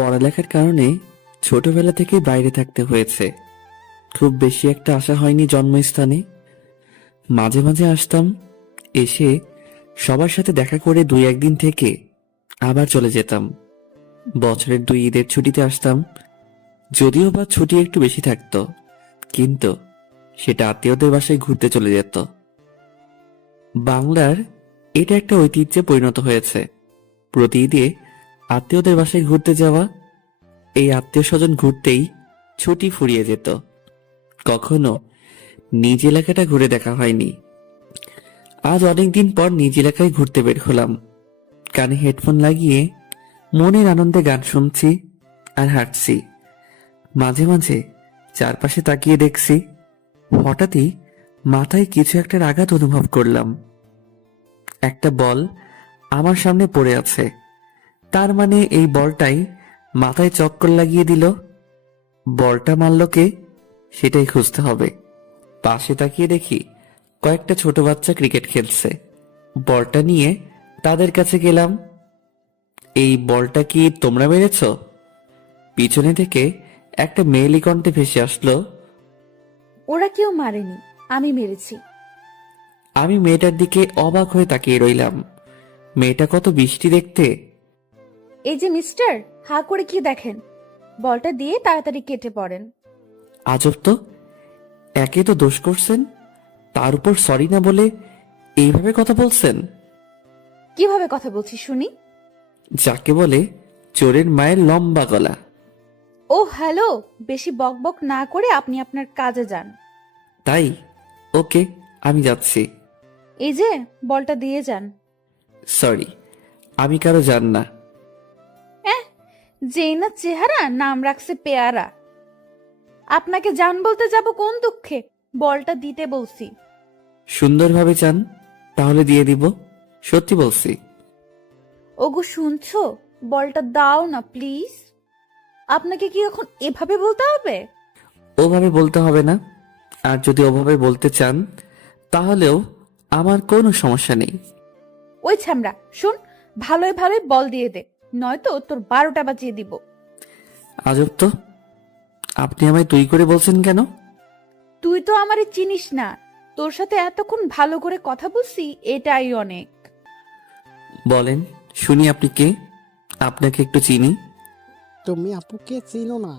পড়ালেখার কারণে ছোটবেলা থেকে বাইরে থাকতে হয়েছে। খুব বেশি একটা আসা হয়নি জন্মস্থানে। মাঝে মাঝে আসতাম, এসে সবার সাথে দেখা করে 2-1 দিন থেকে আবার চলে যেতাম। বছরের 2 ঈদের ছুটিতে আসতাম, যদিও বা ছুটি একটু বেশি থাকতো, কিন্তু সেটা আত্মীয়দের বাসায় ঘুরতে চলে যেত। বাংলার এটা একটা ঐতিহ্যে পরিণত হয়েছে, প্রতি ঈদে আত্মীয়দের বাসায় ঘুরতে যাওয়া। এই আত্মীয় স্বজন ঘুরতেই ছুটি ফুরিয়ে যেত, কখনো নিজ এলাকাটা ঘুরে দেখা হয়নি। আজ অনেকদিন পর নিজ এলাকায় ঘুরতে বের হলাম। কানে হেডফোন লাগিয়ে মনের আনন্দে গান শুনছি আর হাঁটছি। মাঝে মাঝে চারপাশে তাকিয়ে দেখছি, হঠাৎই মাথায় কিছু একটার আঘাত অনুভব করলাম। একটা বল আমার সামনে পড়ে আছে, তার মানে এই বলটাই মাথায় চক্কর লাগিয়ে দিল। বলটা মারল কে, সেটাই খুঁজতে হবে। পাশে তাকিয়ে দেখি কয়েকটা ছোট বাচ্চা ক্রিকেট খেলছে। বলটা নিয়ে তাদের কাছে গেলাম। এই বলটা কি তোমরা মেরেছ? পিছনে থেকে একটা মেয়েলি কণ্ঠে ভেসে আসলো। ওরা কেউ মারেনি, আমি মেরেছি। আমি মেয়েটার দিকে অবাক হয়ে তাকিয়ে রইলাম। মেয়েটা কত বৃষ্টি দেখতে। এই যে মিস্টার, হা করে কি দেখেন? বলটা দিয়ে তাড়াতাড়ি কেটে পড়েন। আজব তো, একে তো দোষ করছেন, তার উপর সরি না বলে এইভাবে কথা বলছেন। কিভাবে কথা বলছি শুনি? যাকে বলে চোরের মায়ের লম্বা গলা। ও হ্যালো, বেশি বকবক না করে আপনি আপনার কাজে যান। তাই? ওকে, আমি যাচ্ছি। এই যে বলটা দিয়ে যান। সরি, আমি কারো জান না। যেই না চেহারা, নাম রাখছে পেয়ারা। আপনাকে জান বলতে যাব কোন দুঃখে? বলটা দিতে বলছি। সুন্দরভাবে চান, তাহলে দিয়ে দিব, সত্যি বলছি। ওগো শুনছো, বলটা দাও না প্লিজ। আপনাকে কি এখন এভাবে বলতে হবে? ওভাবে বলতে হবে না, আর যদি ওভাবে বলতে চান তাহলেও আমার কোনো সমস্যা নেই। ওই ছামড়া শুন, ভালোই ভালোই বল দিয়ে দে, নয়তো তোর 12টা বাজিয়ে দিব। আজব তো, আপনি আমায় তুই করে বলছেন কেন? তুই তো আমারে চিনিস না, তোর সাথে এতক্ষণ ভালো করে কথা বলছি, এটাই অনেক। বলেন শুনি, আপনি কে? আপনাকে একটু চিনি। তুমি আপুকে চিনো না?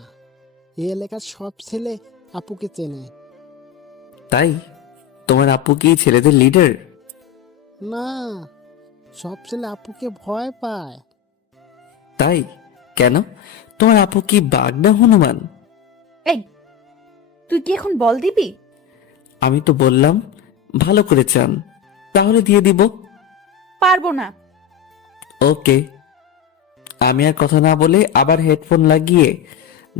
এই এলাকার সব ছেলে আপুকে চেনে। তাই? তোমার আপু কি ছেলেদের লিডার? না, সব ছেলে আপুকে ভয় পায়। তাই? কেন? তোমার আপু কি বাঘ না হনুমান? এই, তুই কি এখন বল দিবি? আমি তো বললাম ভালো করে চান, তাহলে দিয়ে দিব। পারবো না। ওকে। আমি আর কথা না বলে আবার হেডফোন লাগিয়ে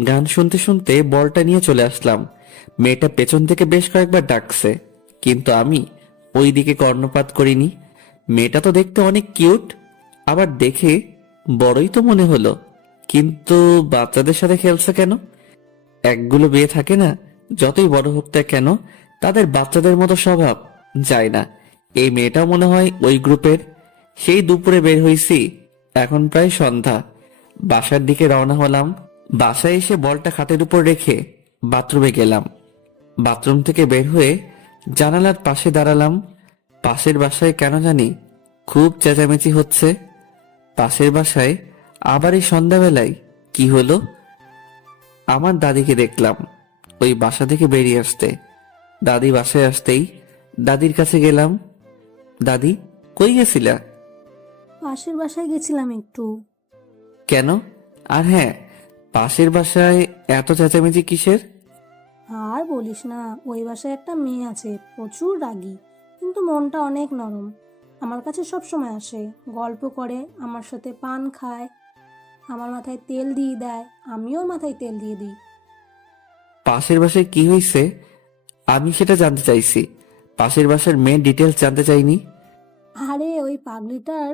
গান শুনতে শুনতে বলটা নিয়ে চলে আসলাম। মেয়েটা পেছন থেকে বেশ কয়েকবার ডাকছে, কিন্তু আমি ওই দিকে কর্ণপাত করিনি। মেয়েটা তো দেখতে অনেক কিউট, আবার দেখে বড়ই তো মনে হলো, কিন্তু বাচ্চাদের সাথে খেলছে কেন? একগুলো বিয়ে থাকে না, যতই বড় হোক না কেন তাদের বাচ্চাদের মতো স্বভাব যায় না। এই মেয়েটাও মনে হয় ওই গ্রুপের। সেই দুপুরে বের হইছি, এখন প্রায় সন্ধ্যা। বাসার দিকে রওনা হলাম। বাসায় এসে বলটা খাটের উপর রেখে বাথরুমে গেলাম। বাথরুম থেকে বের হয়ে জানালার পাশে দাঁড়ালাম। পাশের বাসায় কেন জানি খুব চেঁচামেচি হচ্ছে। পাশের বাসায় আবার এই সন্ধ্যাবেলায় কি হলো? আমার দাদিকে দেখলাম ওই বাসা থেকে বেরিয়ে আসতে। দাদি বাসায় আসতেই দাদির কাছে গেলাম। দাদি, কই গেছিলা? পাশের বাসায় গেছিলাম একটু। কেন? আর হ্যাঁ, পাশের বাসায় এত চেঁচামেচি কিসের? আর বলিস না, ওই বাসায় একটা মেয়ে আছে, প্রচুর রাগী, কিন্তু মনটা অনেক নরম। আমার কাছে সব সময় আসে, গল্প করে, আমার সাথে পান খায়, আমার মাথায় তেল দিয়ে দেয়, আমিও ওর মাথায় তেল দিয়ে দিই। পাশের বাসায় কি হয়েছে আমি সেটা জানতে চাইছি, পাশের বাসার মেয়ের ডিটেলস জানতে চাইনি। আরে ওই পাগলিটার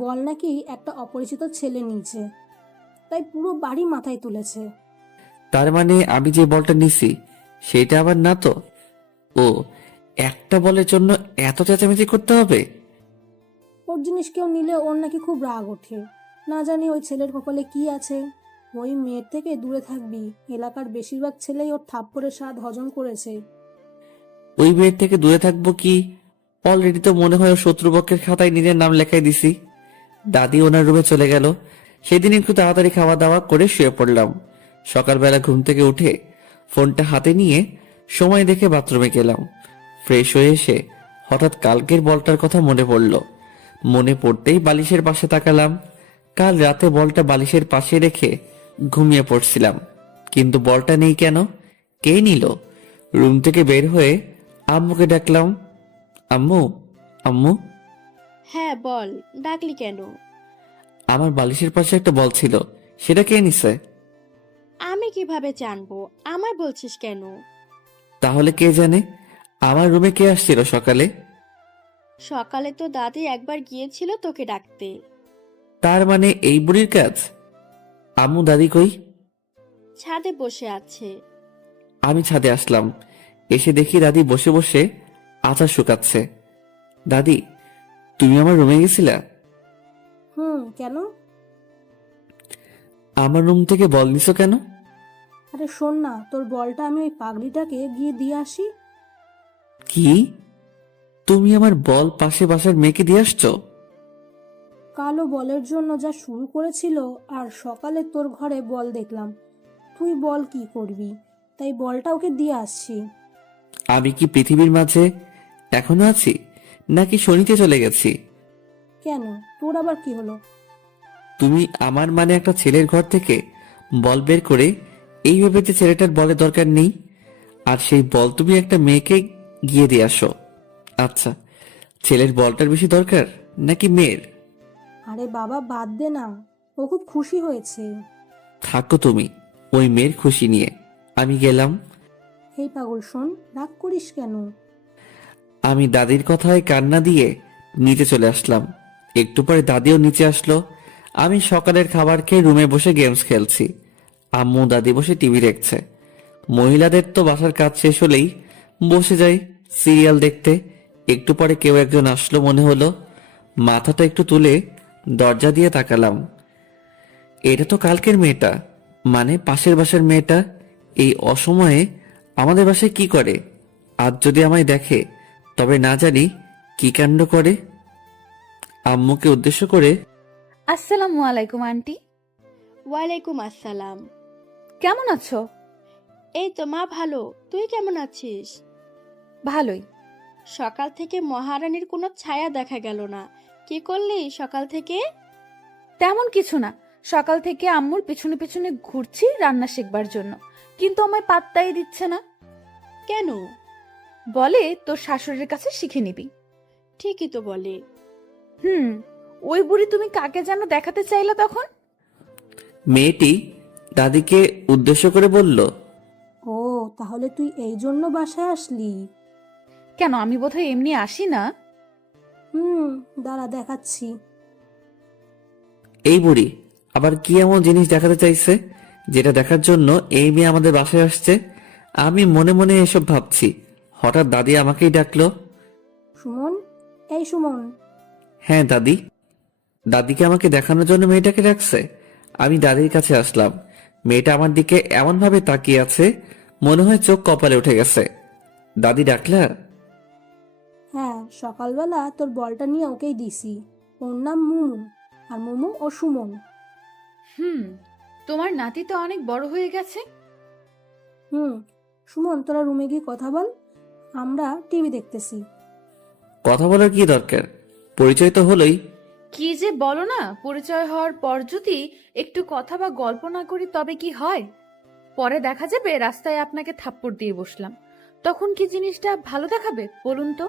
বল নাকি একটা অপরিচিত ছেলে নিয়েছে, তাই পুরো বাড়ি মাথায় তুলেছে। তার মানে আমি যে বলটা নিছি সেটা আবার না তো? ও, একটা বলের জন্য এত চেঁচামেচি করতে হবে? ওর জিনিস কেউ নিলে ওর নাকি খুব রাগ ওঠে। না জানি ওই ছেলের কপালে কি আছে, ওই মেয়ের থেকে দূরে থাকবি। এলাকার বেশিরভাগ ছেলেই ওর থাপ্পড়ের স্বাদ হজম করেছে। ওই মেয়ের থেকে দূরে থাকবো কি? অলরেডি তো মনে হয় ও শত্রুপক্ষের খাতায় নিজের নাম লেখাই দিছি। দাদি ওনার রুমে চলে গেল। সেদিন একটু তাড়াতাড়ি খাওয়া দাওয়া করে শুয়ে পড়লাম। সকালবেলা ঘুম থেকে উঠে ফোনটা হাতে নিয়ে সময় দেখে বাথরুমে গেলাম। ফ্রেশ হয়ে এসে হঠাৎ কালকের বলটার কথা মনে পড়ল। মনে পড়তেই বালিশের পাশে তাকালাম। কাল রাতে বলটা বালিশের পাশে রেখে ঘুমিয়ে পড়ছিলাম, কিন্তু বলটা নেই কেন? কে নিল? রুম থেকে বের হয়ে আম্মুকে ডাকলাম, আম্মু, আম্মু। হ্যাঁ বল, ডাকলি কেন? আমার বালিশের পাশে একটা বল ছিল, সেটা কে নিছে? আমি কিভাবে জানবো? আমায় বলছিস কেন? তাহলে কে জানে? আমার রুমে কে আসছিল সকালে? সকালে তো দাদি একবার গিয়েছিল তোকে ডাকতে। তার মানে এই বুড়ির কাজ? আম্মু, দাদি কই? ছাদে বসে আছে। আমি ছাদে আসলাম। এসে দেখি দাদি বসে বসে আচার শুকাচ্ছে। দাদি, তুমি আমার রুমে গেছিলা? কেন? আমার রুম থেকে বল নিছো কেন? আরে শোন না, তোর বলটা আমি ওই পাগলিটাকে গিয়ে দিয়ে আসি। কি? তুমি আমার বল পাশে বাসার মেয়েকে দিয়ে আসছো? কালো বলের জন্য যা শুরু করেছিল, আর সকালে তোর ঘরে বল দেখলাম। তুই বল কি করবি, তাই বলটা ওকে দিয়ে আসছি। আমি কি পৃথিবীর মাঝে এখনো আছি, নাকি শনিতে চলে গেছি? কেন, তোর আবার কি হলো? তুমি আমার মানে একটা ছেলের ঘর থেকে বল বের করে এই ভেবে যে ছেলেটার বলের দরকার নেই, আর সেই বল তুমি একটা মেয়েকে গিয়ে দিয়ে আসো। আচ্ছা, ছেলের বলটার বেশি দরকার নাকি মেয়ের? আরে বাবা বাদ দে না, ও খুব খুশি হয়েছে। থাকো তুমি ওই মেয়ের খুশি নিয়ে। আমি গেলাম। এই পাগল শোন, রাগ করিস কেন? আমি দাদির কথায় কান্না দিয়ে নিচে চলে আসলাম। একটু পরে দাদিও নিচে আসলো। আমি সকালের খাবার খেয়ে রুমে বসে গেমস খেলছি। আম্মু দাদি বসে টিভি দেখছে। মহিলাদের তো বাসার কাজ শেষ হলেই বসে যায় সিরিয়াল দেখতে। একটু পরে কেউ একজন আসলো মনে হলো। মাথাটা একটু তুলে দরজা দিয়ে তাকালাম। এটা তো কালকের মেয়েটা, মানে পাশের বাসার মেয়েটা। এই অসময়ে আমাদের বাসায় কি করে? আজ যদি আমায় দেখে তবে না জানি কি কাণ্ড করে। আম্মুকে উদ্দেশ্য করে, আসসালামু আলাইকুম আন্টি। ওয়ালাইকুম আসসালাম। কেমন আছো? এই তো মা ভালো, তুই কেমন আছিস? ভালোই। সকাল থেকে মহারানীর কোনো ছায়া দেখা গেল না। কি করলি সকাল থেকে? তেমন কিছু না, সকাল থেকে আম্মুর পিছনে পিছনে ঘুরছি রান্না শিখবার জন্য, কিন্তু আমায় পাত্তাই দিচ্ছে না। কেন? বলে তোর শাশুড়ির কাছে শিখে নিবি। ঠিকই তো বলে। ওই বুড়ি তুমি কাকে যেন দেখাতে চাইলা তখন? মেয়েটি দাদিকে উদ্দেশ্য করে বলল, ও, তাহলে তুই এই জন্য বাসায় আসলি? কেন, আমি বোধহয় এমনি আসি না? দাঁড়া দেখাচ্ছি। এই বুড়ি আবার কি এমন জিনিস দেখাতে চাইছে যেটা দেখার জন্য এই মেয়ে আমাদের বাসায় আসছে? আমি মনে মনে এসব ভাবছি, হঠাৎ দাদি আমাকেই ডাকলো। সুমন, এই সুমন। হ্যাঁ দাদি। দাদিকে আমাকে দেখানোর জন্য মেয়েটাকে ডাকছে। আমি দাদির কাছে আসলাম। মেয়েটা আমার দিকে এমন ভাবে তাকিয়ে আছে, মনে হয় চোখ কপালে উঠে গেছে। দাদি ডাকলা? হ্যাঁ, সকালবেলা তোর বলটা নিয়ে ওকেই দিছি। ওর নাম মুমু, আর মুমু ও সুমন। তোমার নাতি তো অনেক বড় হয়ে গেছে। সুমন, তোরা রুমে গিয়ে কথা বল, আমরা টিভি দেখতেছি। কথা বলার কি দরকার? পরিচয় তো হলোই। কি যে বলো না, পরিচয় হওয়ার পর যদি একটু কথা বা গল্প না করি তবে কি হয়? পরে দেখা যাবে রাস্তায় আপনাকে থাপ্পড় দিয়ে বসলাম, তখন কি জিনিসটা ভালো দেখাবে বলুন তো?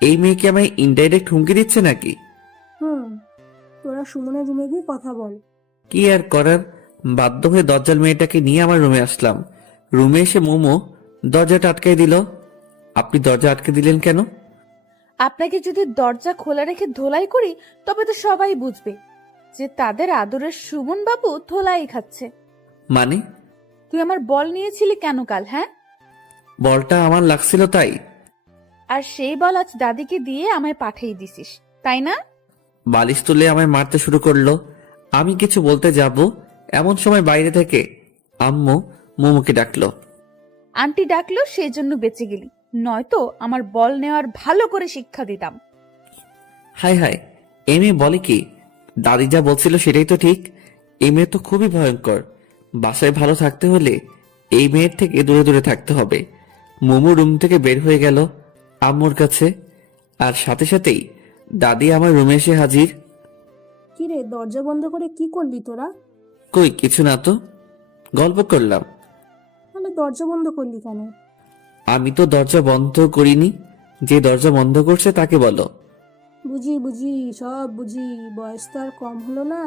এই মেয়ে কি আমায় ইনডাইরেক্ট হুমকি দিচ্ছে নাকি? তোরা সুমনের রুমে গিয়ে কথা বল। কি আর করার, বাধ্য হয়ে দজ্জাল মেয়েটাকে নিয়ে আমার রুমে আসলাম। রুমে এসে মোমো দরজাটা আটকে দিল। আপনি দরজা আটকে দিলেন কেন? আপনাকে যদি দরজা খোলা রেখে ধোলাই করি তবে তো সবাই বুঝবে যে তাদের আদরের সুমন বাবু ধোলাই খাচ্ছে। মানে? তুই আমার বল নিয়েছিলি কেন কাল? হ্যাঁ, বলটা আমার লাগছিল তাই? আর সেই বল আজ দাদিকে দিয়ে আমায় পাঠিয়ে দিছিস, তাই না? বালিশ তুলে আমায় মারতে শুরু করলো। আমি কিছু বলতে যাব, এমন সময় বাইরে থেকে আম্মু মোমোকে ডাকলো। আন্টি ডাকলো সেই জন্য বেঁচে গেলি, নয়তো আমার বল নেওয়ার ভালো করে শিক্ষা দিতাম। হাই হাই, এ মেয়ে বলে কি? দাদি যা বলছিল সেটাই তো ঠিক। এই মেয়ে তো খুবই ভয়ঙ্কর। বাসায় ভালো থাকতে হলে এই মেয়ের থেকে দূরে দূরে থাকতে হবে। মোমো রুম থেকে বের হয়ে গেল আম্মুর কাছে, আর সাথে সাথেই দাদি আমার রুমে এসে হাজির। কিরে, দরজা বন্ধ করে কি করলি তোরা? কই কিছু না তো, গল্প করলাম। তাহলে দরজা বন্ধ করলি কেন? আমি তো দরজা বন্ধ করিনি, যে দরজা বন্ধ করছে তাকে বলো। বুঝি বুঝি, সব বুঝি, বয়স তো আর কম হলো না।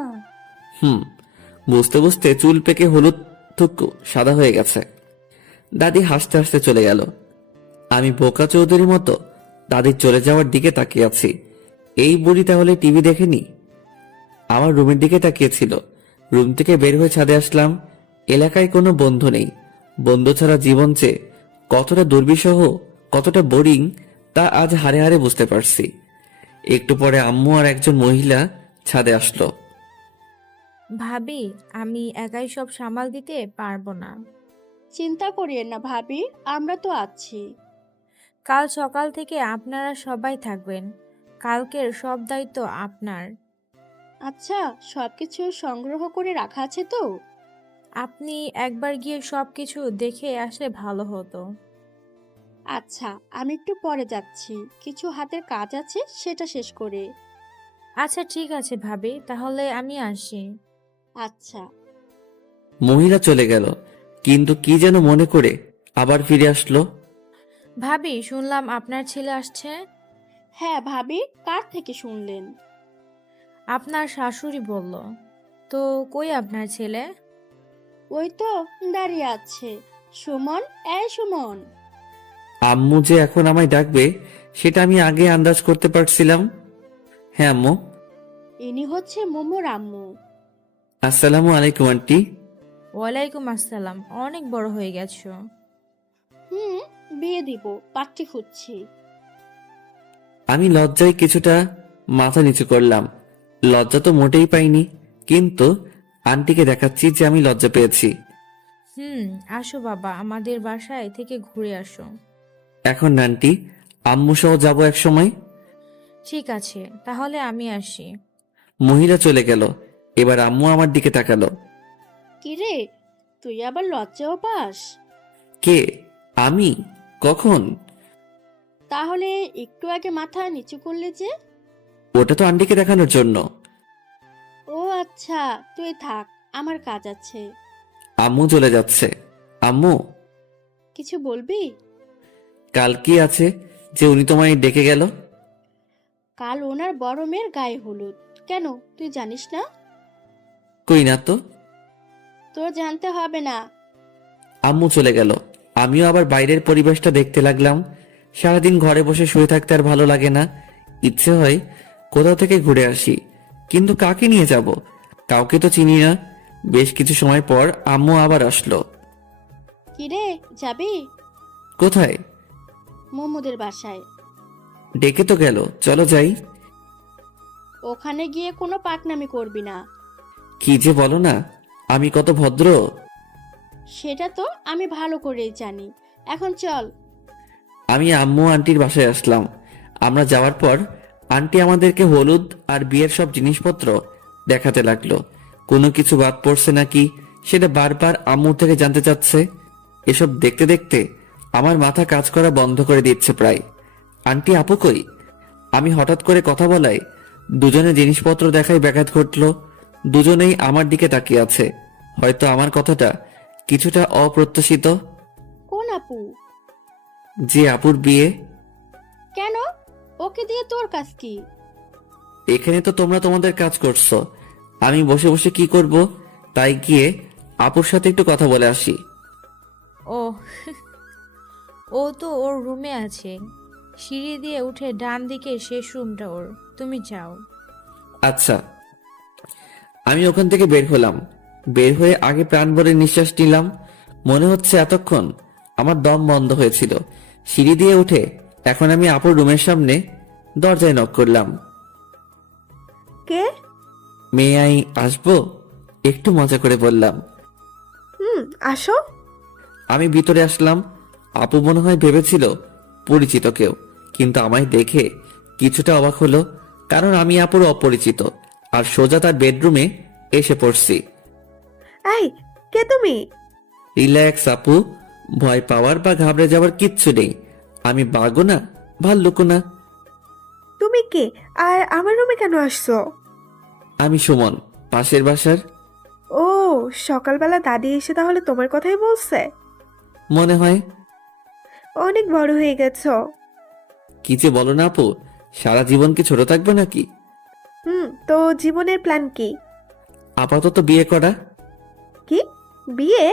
বুঝতে বুঝতে চুল পেকে হলুদ থুকু সাদা হয়ে গেছে। দাদি হাসতে হাসতে চলে গেল। আমি বোকা চৌধুরীর মতো দাদির চলে যাওয়ার দিকে তাকিয়ে আছি। এই বুড়ি তাহলে টিভি দেখেনি? আমার রুমের দিকে তাকিয়েছিল। রুম থেকে বের হয়ে ছাদে আসলাম। এলাকায় কোনো বন্ধু নেই। বন্ধু ছাড়া জীবন যে কতটা দুর্বিষহ, কতটা বোরিং, তা আজ হাড়ে হাড়ে বুঝতে পারছি। একটু পরে আম্মু আর একজন মহিলা ছাদে আসলো। ভাবি, আমি একাই সব সামাল দিতে পারবো না। চিন্তা করিয়েন না ভাবি, আমরা তো আছি। কাল সকাল থেকে আপনারা সবাই থাকবেন। কালকের সব দায়িত্ব আপনার। আচ্ছা, সবকিছু সংগ্রহ করে রাখা আছে তো? আপনি একবার গিয়ে সবকিছু দেখে আসলে ভালো হতো। আচ্ছা, আমি একটু পরে যাচ্ছি, কিছু হাতের কাজ আছে, সেটা শেষ করে। আচ্ছা ঠিক আছে ভাবি, তাহলে আমি আসি। আচ্ছা। মহিলা চলে গেল, কিন্তু কি যেন মনে করে আবার ফিরে আসলো। ভাবি, শুনলাম আপনার ছেলে আসছে। হ্যাঁ ভাবি, কার থেকে শুনলেন? আপনার শাশুড়ি বলল। তো কই আপনার ছেলে? ওই তো দাঁড়িয়ে আছে। সুমন, এই সুমন। আম্মু যে এখন আমায় ডাকবে সেটা আমি আগে আন্দাজ করতে পারছিলাম। হ্যাঁ আম্মু। ইনি হচ্ছে মোমোর আম্মু। আসসালামু আলাইকুম আন্টি। ওয়ালাইকুম আসসালাম, অনেক বড় হয়ে গেছো। বিয়ে দিব, পাত্রী খুঁজছি। আমি লজ্জায় কিছুটা মাথা নিচু করলাম। লজ্জা তো মোটেই পাইনি, কিন্তু আন্টিকে দেখাচ্ছি যে আমি লজ্জা পেয়েছি। আসো বাবা, আমাদের বাসায় থেকে ঘুরে আসো। এখন না আন্টি, আম্মু সহ যাবো এক সময়। ঠিক আছে, তাহলে আমি আসি। মহিলা চলে গেল। এবার আম্মু আমার দিকে তাকালো। কিরে, তুই আবার লজ্জাও পাস? কে? আমি? কখন? তাহলে একটু আগে মাথা নিচু করলে যে? ওটা তো আন্টিকে দেখানোর জন্য। ও আচ্ছা, তুই থাক, আমার কাজ আছে। আম্মু চলে যাচ্ছে। আম্মু, কিছু বলবি? কাল কি আছে যে উনি তোমায় ডেকে গেল? কাল ওনার বড় মেয়ের গায়ে হলুদ। কেন, তুই জানিস না? কই না তো। তোর জানতে হবে না। আম্মু চলে গেল। আমিও আবার বাইরের পরিবেশটা দেখতে লাগলাম। সারাদিন ঘরে বসে শুয়ে থাকতে আর ভালো লাগে না। ইচ্ছে হয় কোথাও থেকে ঘুরে আসি, কিন্তু কাকে নিয়ে যাব? কাউকে তো চিনি না। বেশ কিছু সময় পর আম্মু আবার আসলো। কিরে, যাবি? কোথায়? মোমোদের বাসায়। ডেকে তো গেল, চলো যাই। ওখানে গিয়ে কোনো পাকনামি করবি না। কি যে বলো না, আমি কত ভদ্র। সেটা তো আমি ভালো করেই জানি। এখন চল। আমি আম্মু আন্টির বাসায় আসলাম। আমরা যাওয়ার পর আন্টি আমাদেরকে হলুদ আর বিয়ের সব জিনিসপত্র দেখাতে লাগলো। কোনো কিছু বাদ পড়ছে নাকি সেটা বারবার আম্মু থেকে জানতে চাচ্ছে। এসব দেখতে দেখতে আমার মাথা কাজ করা বন্ধ করে দিচ্ছে প্রায়। আন্টি আপু কই? আমি হঠাৎ করে কথা বলায় দুজনে জিনিসপত্র দেখায় ব্যাঘাত ঘটলো। দুজনেই আমার দিকে তাকিয়ে আছে। হয়তো আমার কথাটা কিছুটা অপ্রত্যাশিত। কোন আপু? যে আপুর বিয়ে। কেন? ওকে দিয়ে তোর কাজ কি? এখানে তো তোমরা তোমাদের কাজ করছো, আমি বসে বসে কি করব? তাই গিয়ে আপুর সাথে একটু কথা বলে আসি। ও ও তো ওর রুমে আছে। সিঁড়ি দিয়ে উঠে ডান দিকে শেষ রুমটা ওর, তুমি যাও। আচ্ছা। আমি ওখান থেকে বের হলাম। বের হয়ে আগে প্রাণ ভরে নিঃশ্বাস নিলাম। মনে হচ্ছে এতক্ষণ আমার দম বন্ধ হয়েছিল। সিঁড়ি দিয়ে উঠে এখন আমি আপুর রুমের সামনে দরজায় নক করলাম। কে? মেয়ে আই আসবো? একটু মজা করে বললাম। আসো। আমি ভিতরে আসলাম। আপু মনে হয় ভেবেছিল পরিচিত কেউ, কিন্তু আমায় দেখে কিছুটা অবাক হলো, কারণ আমি আপুর অপরিচিত আর সোজা তার বেডরুমে এসে পড়ছি। এই, কে তুমি? রিল্যাক্স আপু, ভয় পাওয়ার বা ঘাবড়ে যাওয়ার কিচ্ছু নেই। আমি বাঘও না, ভাল্লুকও না। তুমি কে আর আমার রুমে কেন আসছো? আমি সুমন, পাশের বাসার। ও, সকালবেলা দাদি এসে তাহলে তোমার কথাই বলছে? মনে হয়। অনেক বড় হয়ে গেছো। কি যে বলো না আপু, সারা জীবন কি ছোট থাকবে নাকি? তো জীবনের প্ল্যান কি? আপাতত বিয়ে করা। কি? বিয়ে?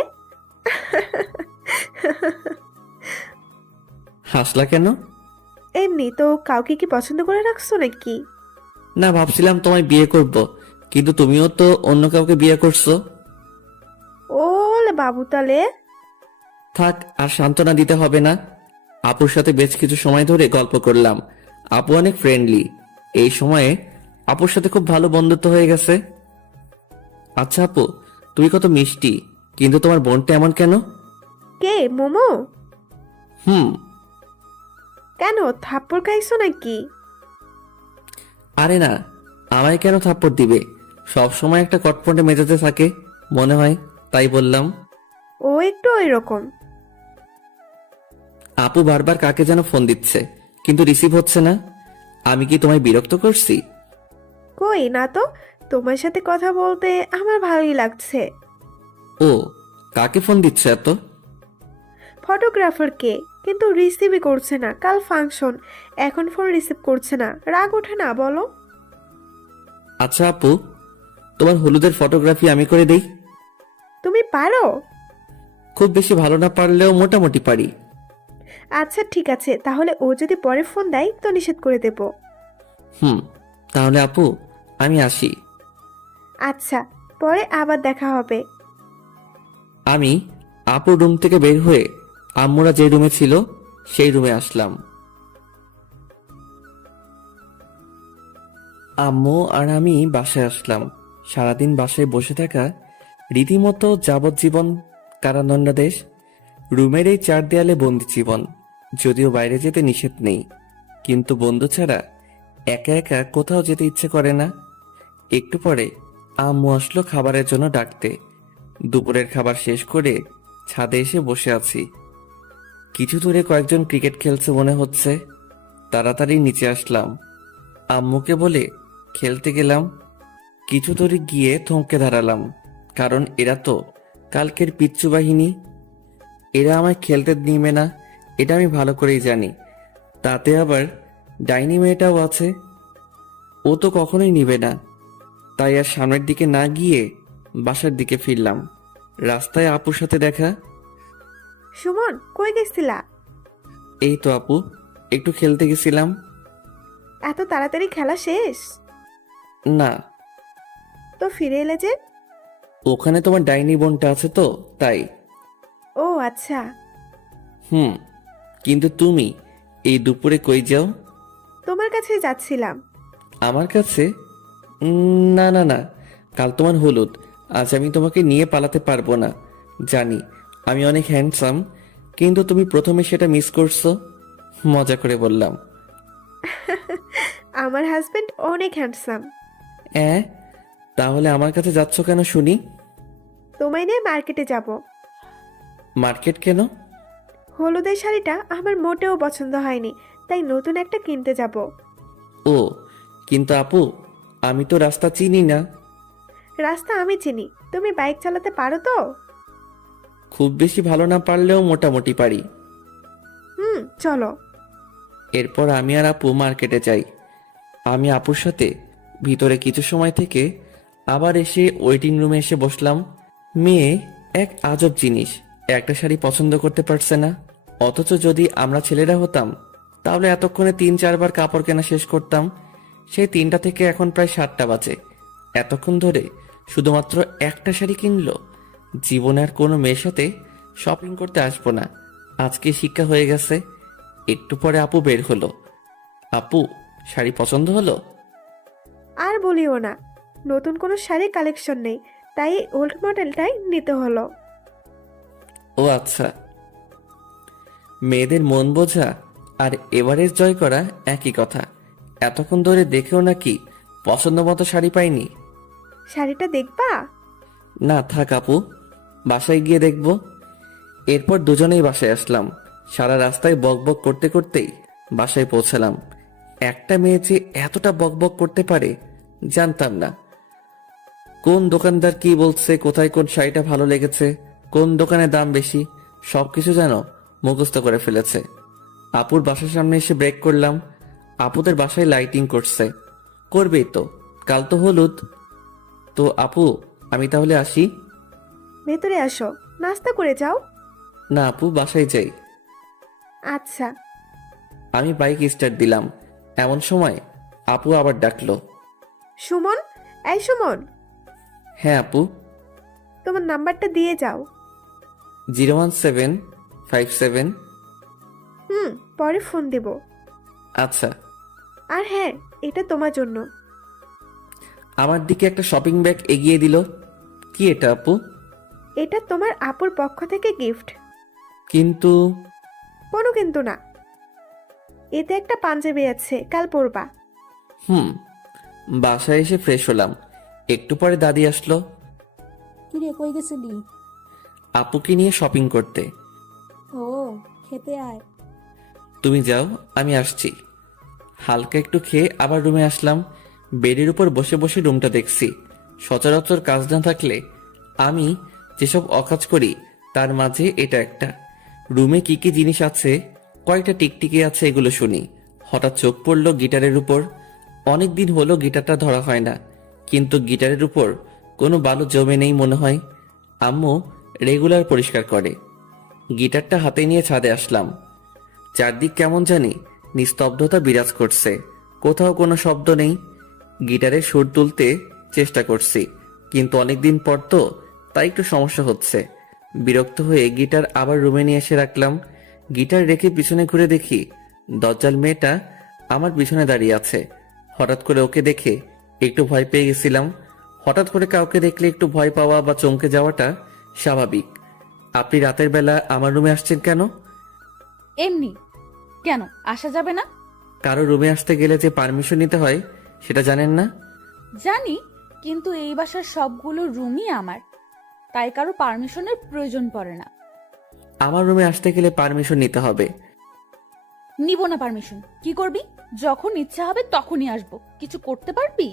হাসলা কেন? এমনি তো। কাউকে কি পছন্দ করে রাখছো নাকি? না, ভাবছিলাম তোমায় বিয়ে করব, কিন্তু তুমিও তো অন্য কাউকে বিয়ে করছো। ওলে বাবু তালে। থাক, আর সান্ত্বনা দিতে হবে না। আপুর সাথে বেশ কিছু সময় ধরে গল্প করলাম। আপু অনেক ফ্রেন্ডলি। এই সময়ে আপুর সাথে খুব ভালো বন্ধুত্ব হয়ে গেছে। আচ্ছা আপু, তুমি কত মিষ্টি, কিন্তু তোমার বোনটা এমন কেন? কে, মোমো? হুম। কেন, থাপ্পড় খাইছো নাকি? আরে না, আমায় কেন থাপ্পড় দিবে? সব সময় একটা কটপটে মেজাজে থাকে মনে হয়, তাই বললাম। ও একটু ওইরকম। আপু বারবার কাকে যেন ফোন দিচ্ছে, কিন্তু রিসিভ হচ্ছে না। আমি কি তোমায় বিরক্ত করছি? কই না তো। তোমার সাথে কথা বলতে আমার ভালোই লাগছে। ও, কাকে ফোন দিচ্ছে এত? ফটোগ্রাফারকে, কিন্তু রিসিভই করছে না। কাল ফাংশন, এখন ফোন রিসিভ করছে না। রাগ ওঠে না বলো? আচ্ছা আপু, তোমার হলুদের ফটোগ্রাফি আমি করে দেই। তুমি পারো? খুব বেশি ভালো না পারলেও মোটামুটি পারি। আচ্ছা ঠিক আছে, তাহলে ও যদি পরে ফোন দেয় তো নিষেধ করে দেব। হুম, তাহলে আপু আমি আসি। আচ্ছা, পরে আবার দেখা হবে। আমি আপুর রুম থেকে বের হয়ে আম্মুরা যে রুমে ছিল সেই রুমে আসলাম। আম্মু আর আমি বাসায় আসলাম। সারাদিন বাসায় বসে থাকা রীতিমতো যাবজ্জীবন কারাদণ্ডাদেশ। রুমের এই চার দেয়ালে বন্দি জীবন। যদিও বাইরে যেতে নিষেধ নেই, কিন্তু বন্ধু ছাড়া একা একা কোথাও যেতে ইচ্ছে করে না। একটু পরে আম্মু আসলো খাবারের জন্য ডাকতে। দুপুরের খাবার শেষ করে ছাদে এসে বসে আছি। কিছু দূরে কয়েকজন ক্রিকেট খেলছে মনে হচ্ছে। তাড়াতাড়ি নিচে আসলাম। আম্মুকে বলে খেলতে গেলাম। কিছু দূরে গিয়ে থমকে দাঁড়ালাম, কারণ এরা তো কালকের পিচ্চু বাহিনী। এরা আমায় খেলতে নিবে না, এটা আমি ভালো করেই জানি। তাতে আবার ডাইনি মেয়েটাও আছে, ও তো কখনোই নিবে না। তাই আর সামনের দিকে না গিয়ে বাসার দিকে ফিরলাম। রাস্তায় আপুর সাথে দেখা। সুমন, কই গেছিলা? এই তো আপু, একটু খেলতে গেছিলাম। এত তাড়াতাড়ি খেলা শেষ? না, তো ফিরে এলে যে? ওখানে তোমার ডাইনি বোনটা আছে তো, তাই। ও আচ্ছা। হুম, কিন্তু তুমি এই দুপুরে কই যাও? তোমার কাছে যাচ্ছিলাম। আমার কাছে? না না না, কাল তোমার হলুদ, আজ আমি তোমাকে নিয়ে পালাতে পারবো না। জানি আমি অনেক হ্যান্ডসাম, কিন্তু তুমি প্রথমে সেটা মিস করছো। মজা করে বললাম। আমার হাজবেন্ড অনেক হ্যান্ডসাম। তাহলে আমার কাছে যাচ্ছ কেন শুনি? তোমায় নিয়ে মার্কেটে যাব। মার্কেট কেন? হলুদের শাড়িটা আমার মোটেও পছন্দ হয়নি, তাই নতুন একটা কিনতে যাব। ও, কিন্তু আপু আমি তো রাস্তা চিনি না। রাস্তা আমি চিনি। তুমি বাইক চালাতে পারো তো? খুব বেশি ভালো না পারলেও মোটামুটি পারি। চলো। এরপর আমি আর আপু মার্কেটে যাই। আমি আপুর সাথে ভিতরে কিছু সময় থেকে আবার এসে ওয়েটিং রুমে এসে বসলাম। মেয়ে এক আজব জিনিস, একটা শাড়ি পছন্দ করতে পারছে না। অথচ যদি আমরা ছেলেরা হতাম তাহলে এতক্ষণে 3-4 বার কাপড় কেনা শেষ করতাম। সেই 3টা থেকে এখন প্রায় 7টা বাজে। এতক্ষণ ধরে শুধুমাত্র একটা শাড়ি কিনলো। জীবনে আর কোনো মেয়ের সাথে শপিং করতে আসবো না, আজকে শিক্ষা হয়ে গেছে। একটু পরে আপু বের হলো। আপু, শাড়ি পছন্দ হলো? আর বলিও না, নতুন কোনো শাড়ি কালেকশন নেই, তাই ওল্ড মডেলটাই নিতে হলো। ও আচ্ছা, মেয়েদের মন বোঝা আর এভারেস্ট জয় করা একই কথা। এতক্ষণ ধরে দেখেও নাকি পছন্দ মতো শাড়ি পাইনি? শাড়িটা দেখবা? না থাক আপু, বাসায় গিয়ে দেখব। এরপর দুজনেই বাসায় আসলাম। সারা রাস্তায় বকবক করতে করতেই বাসায় পৌঁছালাম। একটা মেয়ে যে এতটা বকবক করতে পারে জানতাম না। কোন দোকানদার কি বলছে, কোথায় কোন শাড়িটা ভালো লেগেছে, কোন দোকানে দাম বেশি, সবকিছু যেন মুখস্থ করে ফেলেছে। আপুর বাসার সামনে এসে ব্রেক করলাম। আপুদের বাসায় লাইটিং করছে, করবেই তো, কাল তো হলুদ। তো আপু, আমি তাহলে আসি? ভেতরে আসো, নাস্তা করে যাও। না আপু, বাসায় যাই। আচ্ছা। আমি বাইক স্টার্ট দিলাম, এমন সময় আপু আবার ডাকলো। সুমন, এই সুমন, হ্যাঁ আপু। তোমার নাম্বারটা দিয়ে যাও। 01757। পরে ফোন দেব। আচ্ছা। আর হ্যাঁ, এটা তোমার জন্য। আমার দিকে একটা শপিং ব্যাগ এগিয়ে দিল। কি এটা আপু? এটা তোমার আপুর পক্ষ থেকে গিফট। কিন্তু কোনো কিন্তু না, এতে একটা পাঞ্জাবি আছে, কাল পরবা। বাসায় এসে ফ্রেশ হলাম। একটু পরে দাদি আসলো। কিরে কই গেছিলি? আপুকে নিয়ে শপিং করতে। ও, খেতে আয়। তুমি যাও, আমি আসছি। হালকা একটু খেয়ে আবার রুমে আসলাম। বেডের উপর বসে বসে রুমটা দেখছি। সচরাচর কাজ না থাকলে আমি যেসব অকাজ করি তার মাঝে এটা একটা। রুমে কি কি জিনিস আছে, কয়টা টিকটিকি আছে, এগুলো শুনি। হঠাৎ চোখ পড়লো গিটারের উপর। অনেক দিন হলো গিটারটা ধরা হয় না, কিন্তু গিটারের উপর কোনো বালু জমে নেই মনে হয়। আম্মু রেগুলার পরিষ্কার করে। গিটারটা হাতে নিয়ে ছাদে আসলাম। চারদিক কেমন জানি নিস্তব্ধতা বিরাজ করছে, কোথাও কোনো শব্দ নেই। গিটারের সুর তুলতে চেষ্টা করছি, কিন্তু অনেকদিন পর তো, তাই একটু সমস্যা হচ্ছে। বিরক্ত হয়ে গিটার আবার রুমে নিয়ে এসে রাখলাম। গিটার রেখে পিছনে ঘুরে দেখি দজ্জাল মেয়েটা আমার পিছনে দাঁড়িয়ে আছে। হঠাৎ করে ওকে দেখে একটু ভয় পেয়ে গেছিলাম। হঠাৎ করে কাউকে দেখলে একটু ভয় পাওয়া বা চমকে যাওয়াটা স্বাভাবিক। আপনি রাতের বেলা আমার রুমে আসছেন কেন? এমনি। কেন আসা যাবে না? কারো রুমে আসতে গেলে যে পারমিশন নিতে হয় সেটা জানেন না? জানি, কিন্তু এই বাসার সবগুলো রুমই আমার, তাই কারো পারমিশনের প্রয়োজন পড়ে না। আমার রুমে আসতে গেলে পারমিশন নিতে হবে। নিব না পারমিশন। কি করবি? যখন ইচ্ছা হবে তখনই আসবো। কিছু করতে পারবি?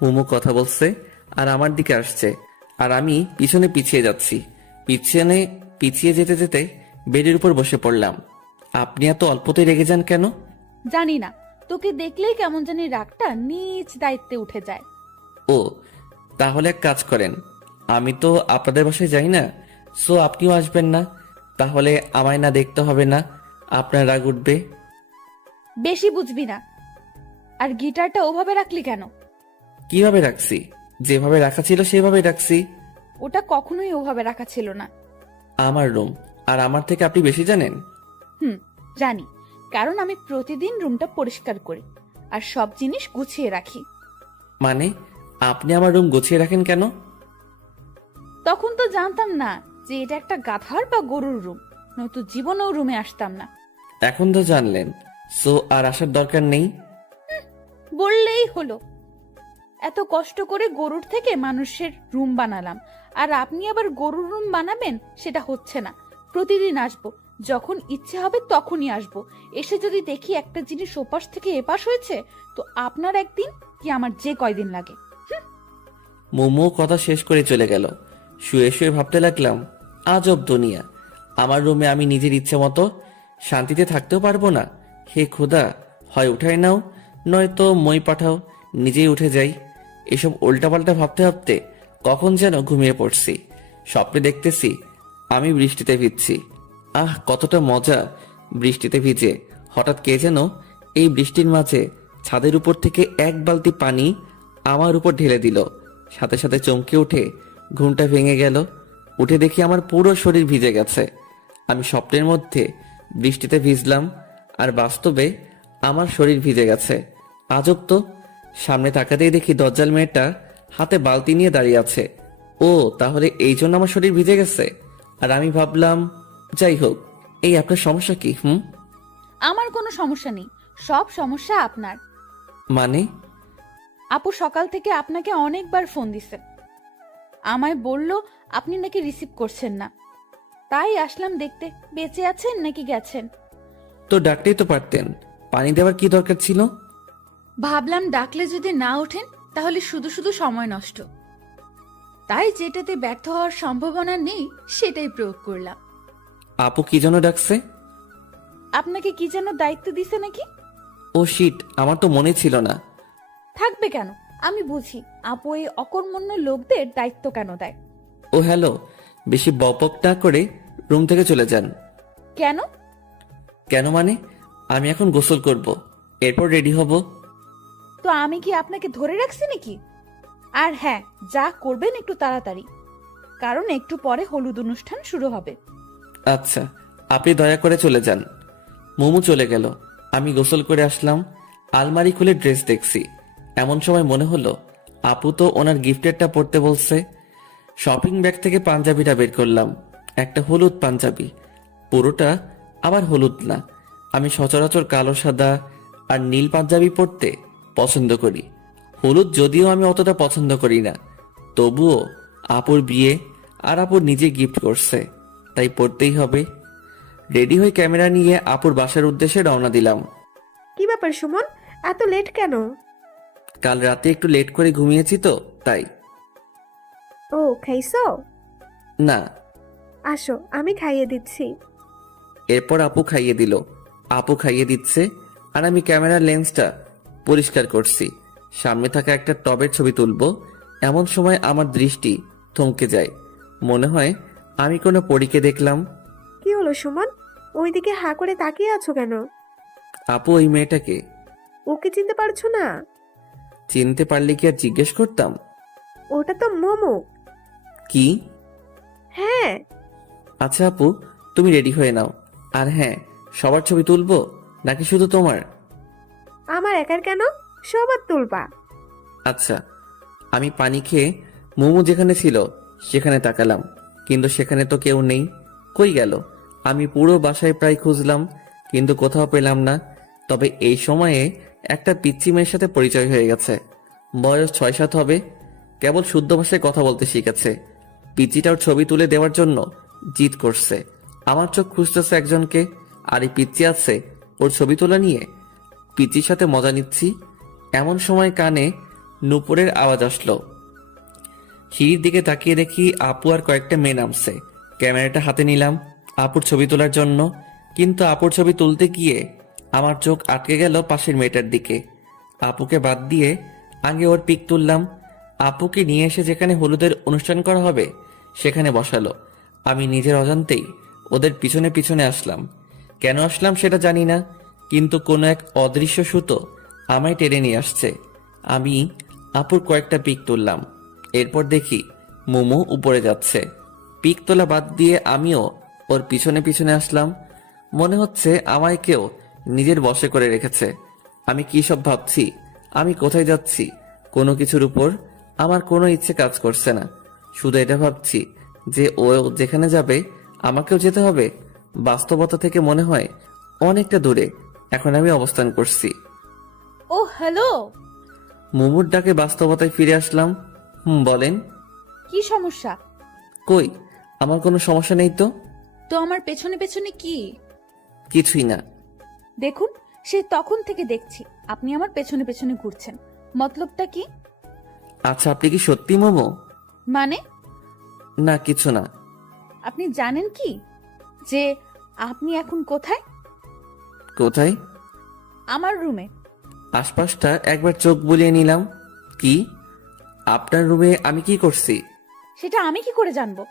মোমো কথা বলছে আর আমার দিকে আসছে, আর আমি পিছনে পিছিয়ে যাচ্ছি। পিছিয়ে যেতে যেতে বেডের উপর বসে পড়লাম। আপনি এত অল্পতেই রেগে যান কেন? জানি না, তোকে দেখলেই কেমন জানি রাগটা নিজ দায়িত্বে উঠে যায়। ও, তাহলে এক কাজ করেন, আমি তো আপনাদের বাসায় যাই না, সো আপনিও আসবেন না। তাহলে আমায় না দেখতে হবে না, আপনার রাগ উঠবে। বেশি বুঝবি না। আর গিটারটা ওভাবে রাখলি কেন? কিভাবে রাখছি? যেভাবে রাখা ছিল সেভাবে রাখছি। ওটা কখনোই ওভাবে রাখা ছিল না। আমার রুম, আর আমার থেকে আপনি বেশি জানেন? জানি, কারণ আমি প্রতিদিন রুমটা পরিষ্কার করি আর সব জিনিস গুছিয়ে রাখি। মানে আপনি আমার রুম গুছিয়ে রাখেন কেন? তখন তো জানতাম না যে এটা একটা গাধার বা গরুর রুম, নয়তো জীবনেও রুমে আসতাম না। এখন তো জানলেন, সো আর আসার দরকার নেই। বললেই হলো। এত কষ্ট করে গরুর থেকে মানুষের রুম বানালাম, আর আপনি আবার গরুর রুম বানাবেন? সেটা হচ্ছে না। প্রতিদিন আসবো, যখন ইচ্ছে হবে তখনই আসবো। এসে যদি দেখি একটা জিনিস ওপাশ থেকে এপাশ হয়েছে, তো আপনার একদিন কি আমার যে কয়দিন লাগে। মোমো কথা শেষ করে চলে গেল। শুয়ে শুয়ে ভাবতে লাগলাম, আজব দুনিয়া। আমার রুমে আমি নিজের ইচ্ছে মতো শান্তিতে থাকতেও পারবো না। হে খোদা, হয় উঠাই নাও, নয়তো মই পাঠাও, নিজেই উঠে যাই। এসব উল্টাপাল্টা ভাবতে ভাবতে কখন যেন ঘুমিয়ে পড়ছি। স্বপ্নে দেখতেছি আমি বৃষ্টিতে ভিজছি। আহ, কতটা মজা বৃষ্টিতে ভিজে। হঠাৎ কে যেন এই বৃষ্টির মাঝে ছাদের উপর থেকে এক বালতি পানি আমার উপর ঢেলে দিল। সাথে সাথে চমকে উঠে ঘুমটা ভেঙে গেল। উঠে দেখি আমার পুরো শরীর ভিজে গেছে। আমি স্বপ্নের মধ্যে বৃষ্টিতে ভিজলাম, আর বাস্তবে আমার শরীর ভিজে গেছে। আজব তো। সামনে তাকাতেই দেখি দজ্জাল মেয়েটা হাতে বালতি নিয়ে দাঁড়িয়ে আছে। ও তাহলে এই জন্য আমার শরীর ভিজে গেছে। আর আমি ভাবলাম, যাই হোক, এই আপনার সমস্যা কি? আমার কোনো সমস্যা নেই, সব সমস্যা আপনার। মানে? আপু সকাল থেকে আপনাকে অনেকবার ফোন দিছে, আমায় বলল আপনি নাকি রিসিভ করছেন না, তাই আসলাম দেখতে বেঁচে আছেন নাকি গেছেন। তো ডাকতেই তো পারতেন, পানি দেওয়ার কি দরকার ছিল? ভাবলাম ডাকলে যদি না ওঠেন তাহলে শুধু শুধু সময় নষ্ট, তাই যেটাতে ব্যর্থ হওয়ার সম্ভাবনা নেই সেটাই প্রয়োগ করলাম। আপু কি জন্য ডাকছে? আপনাকে কি যেন দায়িত্ব দিছে নাকি? ও শিট, আমার তো মনে ছিল না। থাকবে কেন, আমি বুঝি আপু এই অকর্মণ্য লোকদের দায়িত্ব কেন দেয়। ও হ্যালো, বেশি বকবক না করে রুম থেকে চলে যান। কেন? কেন মানে, আমি এখন গোসল করব, এরপর রেডি হব। তো আমি কি আপনাকে ধরে রাখছি নাকি? আর হ্যাঁ, যা করবেন একটু তাড়াতাড়ি, কারণ একটু পরে হলুদ অনুষ্ঠান শুরু হবে। আচ্ছা, আপনি দয়া করে চলে যান। মোমো চলে গেল, আমি গোসল করে আসলাম। আলমারি খুলে ড্রেস দেখছি, এমন সময় মনে হলো আপু তো ওনার গিফটেরটা পরতে বলছে। শপিং ব্যাগ থেকে পাঞ্জাবিটা বের করলাম, একটা হলুদ পাঞ্জাবি, পুরোটা আবার হলুদ না। আমি সচরাচর কালো, সাদা আর নীল পাঞ্জাবি পরতে পছন্দ করি। হলুদ যদিও আমি অতটা পছন্দ করি না, তবুও আপুর বিয়ে আর আপুর নিজে গিফট করছে, তাই পরতেই হবে। রেডি হয়ে ক্যামেরা নিয়ে আপুর বাসার উদ্দেশ্যে রওনা দিলাম। কি ব্যাপার সুমন, এত লেট কেন? কাল রাতে একটু লেট করে ঘুমিয়েছি তো তাই। ও খাইছো? না। আসো আমি খাইয়ে দিচ্ছি। এরপর আপু খাইয়ে দিল। আপু খাইয়ে দিচ্ছে আর আমি ক্যামেরার লেন্সটা পরিষ্কার করছি, সামনে থাকা একটা টবের ছবি তুলবো। এমন সময় আমার দৃষ্টি থমকে যায়, মনে হয় আমি কোনো পরীকে দেখলাম। কি হলো সুমন, ওইদিকে হা করে তাকিয়ে আছো কেন? আপু ওই মেয়েটাকে ওকে চিনতে পারছো না? চিনতে পারলে কি আর জিজ্ঞেস করতাম? ওটা তো মোমো। কি? হ্যাঁ। আচ্ছা আপু, তুমি রেডি হয়ে নাও। আর হ্যাঁ, সবার ছবি তুলবো নাকি শুধু তোমার? আমার একার কেন, সবার তুলবা। আচ্ছা। আমি পানি খেয়ে মোমো যেখানে ছিল সেখানে তাকালাম, কিন্তু সেখানে তো কেউ নেই। কই গেল? আমি পুরো বাসায় প্রায় খুঁজলাম, কিন্তু কোথাও পেলাম না। তবে এই সময়ে একটা পিচ্চি মেয়ের সাথে পরিচয় হয়ে গেছে। বয়স 6-7 হবে, কেবল শুদ্ধ ভাষায় কথা বলতে শিখেছে। পিচ্চিটার ছবি তুলে দেওয়ার জন্য জিদ করছে। আমার চোখ খুঁজতেছে একজনকে, আর এই পিচ্চি আছে ওর ছবি তোলা নিয়ে। পিচ্চির সাথে মজা নিচ্ছি, এমন সময় কানে নুপুরের আওয়াজ আসলো। সিঁড়ির দিকে তাকিয়ে দেখি আপু আর কয়েকটা মেয়ে নামছে। ক্যামেরাটা হাতে নিলাম আপুর ছবি তোলার জন্য, কিন্তু আপুর ছবি তুলতে গিয়ে আমার চোখ আটকে গেল পাশের মেয়েটার দিকে। আপুকে বাদ দিয়ে আগে ওর পিক তুললাম। আপুকে নিয়ে এসে যেখানে হলুদের অনুষ্ঠান করা হবে সেখানে বসালো। আমি নিজের অজান্তেই ওদের পিছনে পিছনে আসলাম। কেন আসলাম সেটা জানি না, কিন্তু কোনো এক অদৃশ্য সুতো আমায় টেনে নিয়ে আসছে। আমি আপুর কয়েকটা পিক তুললাম, এরপর দেখি মোমো উপরে যাচ্ছে। পিক তোলা বাদ দিয়ে আমিও ওর পিছনে পিছনে আসলাম। মনে হচ্ছে আমায় কেউ নিজের বশে করে রেখেছে। আমি কি সব ভাবছি, আমি কোথায় যাচ্ছি, কোনো কিছুর উপর আমার কোনো ইচ্ছে কাজ করছে না। শুধু এটা ভাবছি যে ও যেখানে যাবে আমাকেও যেতে হবে। বাস্তবতা থেকে মনে হয় অনেকটা দূরে এখন আমি অবস্থান করছি। ও হ্যালো। মোমোর ডাকে বাস্তবতায় ফিরে আসলাম। বলেন। কি সমস্যা? কই, আমার কোনো সমস্যা নেই তো। তো আমার পেছনে পেছনে কি? কিছুই না। দেখুন, সে তখন থেকে দেখছি আপনি আমার পেছনে পেছনে ঘুরছেন, মতলবটা কি? আচ্ছা, আপনি কি সত্যি মোমো? মানে? না কিছু না। আপনি জানেন কি যে আপনি এখন কোথায়? কোথায়? আমার রুমে। আশপাশটা একবার চোখ বুলিয়ে নিলাম। কি? আপনার রুমে আমি কি করছি? সেটা আমি কি করে জানবো?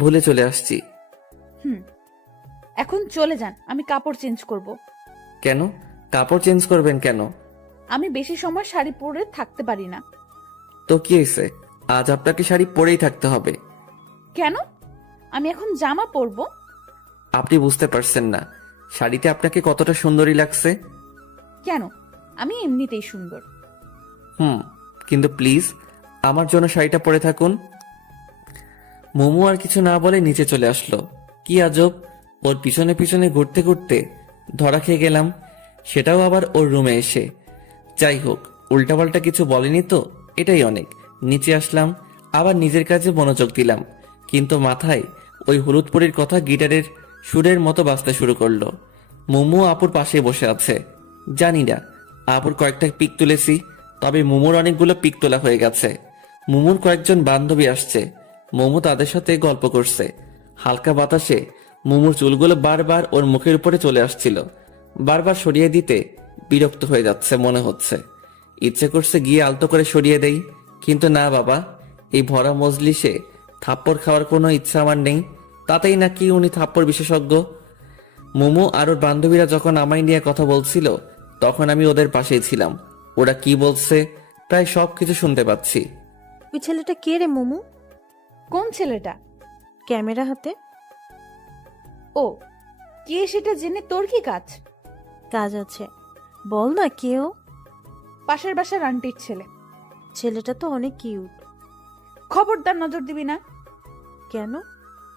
ভুলে চলে আসছি। এখন চলে যান, আমি কাপড় চেঞ্জ করব। কেন? কাপড় চেঞ্জ করবেন কেন? আমি বেশি সময় শাড়ি পরে থাকতে পারি না। তো কি হয়েছে, আজ আপনাকে শাড়ি পরেই থাকতে হবে? কেন? আমি এখন জামা পরবো। আপনি বুঝতে পারছেন না শাড়িতে আপনাকে কতটা সুন্দরী লাগছে। কেন? আমি এমনিতেই সুন্দর। কিন্তু প্লিজ আমার জন্য শাড়িটা পরে থাকুন। মোমো আর কিছু না বলে নিচে চলে আসলো। কি আজব, ওর পিছনে পিছনে ঘুরতে ঘুরতে ধরা খেয়ে গেলাম, সেটাও আবার ওর রুমে এসে। যাই হোক, উল্টাপাল্টা কিছু বলেনি তো, এটাই অনেক। নিচে আসলাম, আবার নিজের কাজে মনোযোগ দিলাম, কিন্তু মাথায় ওই হলুদ পরীর কথা গিটারের সুরের মতো বাজতে শুরু করলো। মোমো আপুর পাশে বসে আছে। জানি না আপুর কয়েকটা পিক তুলেছি, তবে মোমোর অনেকগুলো পিক তোলা হয়ে গেছে। মোমোর কয়েকজন বান্ধবী আসছে, মোমো তাদের সাথে গল্প করছে। হালকা বাতাসে মোমোর চুলগুলো বারবার ওর মুখের উপরে চলে আসছিল। বারবার সরিয়ে দিতে বিরক্ত হয়ে যাচ্ছে মনে হচ্ছে। ইচ্ছে করছে গিয়ে আলতো করে সরিয়ে দেই, কিন্তু না বাবা, এই ভরা মজলিসে থাপ্পড় খাওয়ার কোনো ইচ্ছা আমার নেই। তাতেই নাকি উনি থাপ্পড় বিশেষজ্ঞ। মোমো আর ওর বান্ধবীরা যখন আমায় নিয়ে কথা বলছিল, তখন আমি ওদের পাশেই ছিলাম। ওরা কি বলছে প্রায় সব কিছু শুনতে পাচ্ছি। ওই ছেলেটা কে রে মোমো? কোন ছেলেটা? ক্যামেরা হাতে। ও, কে সেটা জেনে তোর কি কাজ? কাজ আছে, বল না কেউ। পাশের বাসার আন্টির ছেলে। ছেলেটা তো অনেক কিউট। খবরদার নজর দিবি না। কেন,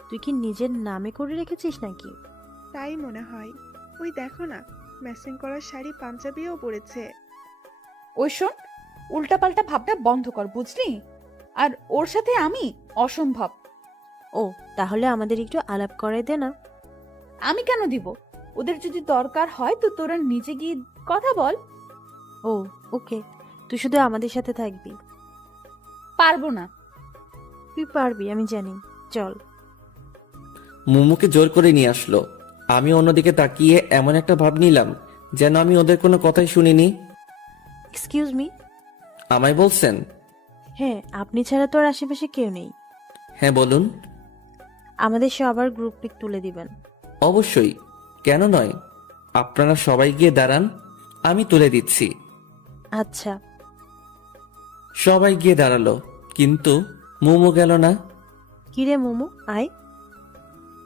তুই কি নিজের নামে করে রেখেছিস নাকি? তাই মনে হয়। ওই দেখো না, ম্যাচিং করা শাড়ি পাঞ্জাবিও পরেছে। ওই শোন, উল্টাপাল্টা ভাবটা বন্ধ কর, বুঝলি? আর ওর সাথে আমি অসম্ভব। ও, তাহলে আমাদের একটু আলাপ করাই দে না। আমি কেন দিব? ওদের যদি দরকার হয় তো তোরা নিচে গিয়ে কথা বল। ও ওকে, তুই শুধু আমাদের সাথে থাকবি। পারবো না। তুই পারবি, আমি জানি। চল। মোমোকে জোর করে নিয়ে আসলো। আমি অন্যদিকে তাকিয়ে এমন একটা ভাব নিলাম যেন আমি ওদের কোনো কথাই শুনিনি। Excuse me. আমায় বলছেন? হ্যাঁ, আপনি ছাড়া তো আর আশেপাশে কেউ নেই। হ্যাঁ বলুন। আমাদের সবার গ্রুপ পিক তুলে দিবেন। অবশ্যই, কেন নয়। আপনারা সবাই গিয়ে দাঁড়ান, আমি তুলে দিচ্ছি। আচ্ছা। সবাই গিয়ে দাঁড়ালো, কিন্তু মোমো গেল না। কিরে মোমো, আয়।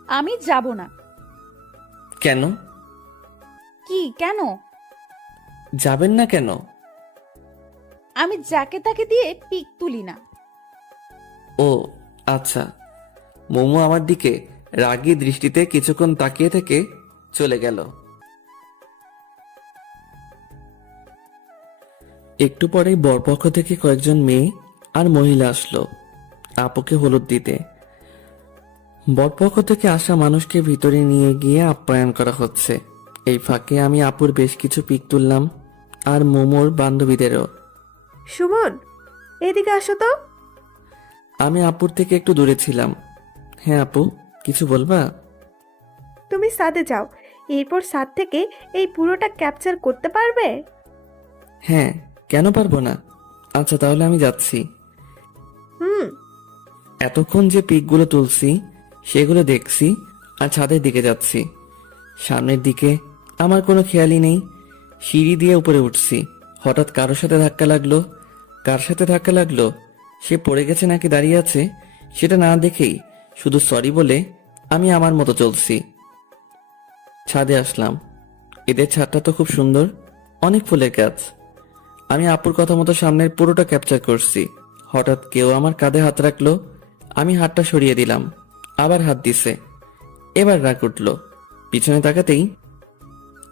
আমি যাব না। কেন? কি কেন? যাবেন না কেন? আমি যাকে তাকে দিয়ে পিক তুলি না। ও আচ্ছা। মোমো আমার দিকে রাগী দৃষ্টিতে কিছুক্ষণ তাকিয়ে থেকে চলে গেল। একটু পরেই বরপক্ষ থেকে কয়েকজন মেয়ে আর মহিলা আসলো আপুকে হলুদ দিতে। বরপক্ষ থেকে আসা মানুষকে ভিতরে নিয়ে গিয়ে আপ্যায়ন করা হচ্ছে। এই ফাঁকে আমি আপুর বেশ কিছু পিক তুললাম, আর মোমোর বান্ধবীদেরও। সুমন, এদিকে আসো তো। আমি আপুর থেকে একটু দূরে ছিলাম। হ্যাঁ আপু, কিছু বলবা? তুমি ছাদে যাও, এরপর ছাদ থেকে এই পুরোটা ক্যাপচার করতে পারবে? হ্যাঁ, কেন পারবো না। আচ্ছা তাহলে আমি যাচ্ছি। হুম। এতক্ষণ যে পিকগুলো তুলছি সেগুলো দেখছি আর ছাদের দিকে যাচ্ছি। সামনের দিকে আমার কোনো খেয়ালই নেই। সিঁড়ি দিয়ে উপরে উঠছি, হঠাৎ কারোর সাথে ধাক্কা লাগলো। কার সাথে ধাক্কা লাগলো, সে পড়ে গেছে নাকি দাঁড়িয়ে আছে, সেটা না দেখেই শুধু সরি বলে আমি আমার মতো চলছি। ছাদে আসলাম। এদের ছাদটা তো খুব সুন্দর, অনেক ফুলের গাছ। আমি আপুর কথা মতো সামনের পুরোটা ক্যাপচার করছি। হঠাৎ কেউ আমার কাঁধে হাত রাখলো, আমি হাতটা সরিয়ে দিলাম, আবার হাত দিছে। এবার রাগ উঠল, পিছনে তাকাতেই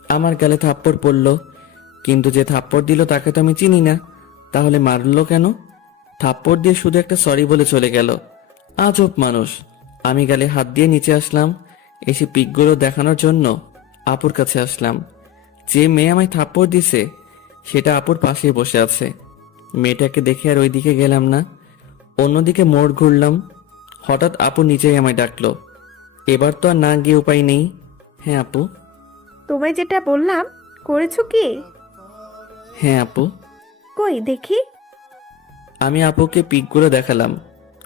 আমার গালে থাপ্পড় পড়ল। কিন্তু যে থাপ্পড় দিল তাকে তো আমি চিনি না, তাহলে মারলো কেন? থাপ্পড় দিয়ে শুধু একটা সরি বলে চলে গেল। আজব মানুষ। আমি গালে হাত দিয়ে নিচে আসলাম, এসে পিকগুলো দেখানোর জন্য আপুর কাছে আসলাম। যে মেয়ে আমায় থাপ্পড় দিছে সেটা আপুর পাশে বসে আছে। মেয়েটাকে দেখে আর ওইদিকে গেলাম না, অন্যদিকে মোড় ঘুরলাম। হঠাৎ আপু নিচেই আমায় ডাকলো। এবার তো আর না গিয়ে উপায় নেই। হ্যাঁ আপু। তোমায় যেটা বললাম করেছো কি? হ্যাঁ আপু। কই দেখি। আমি আপুকে পিকগুলো দেখালাম।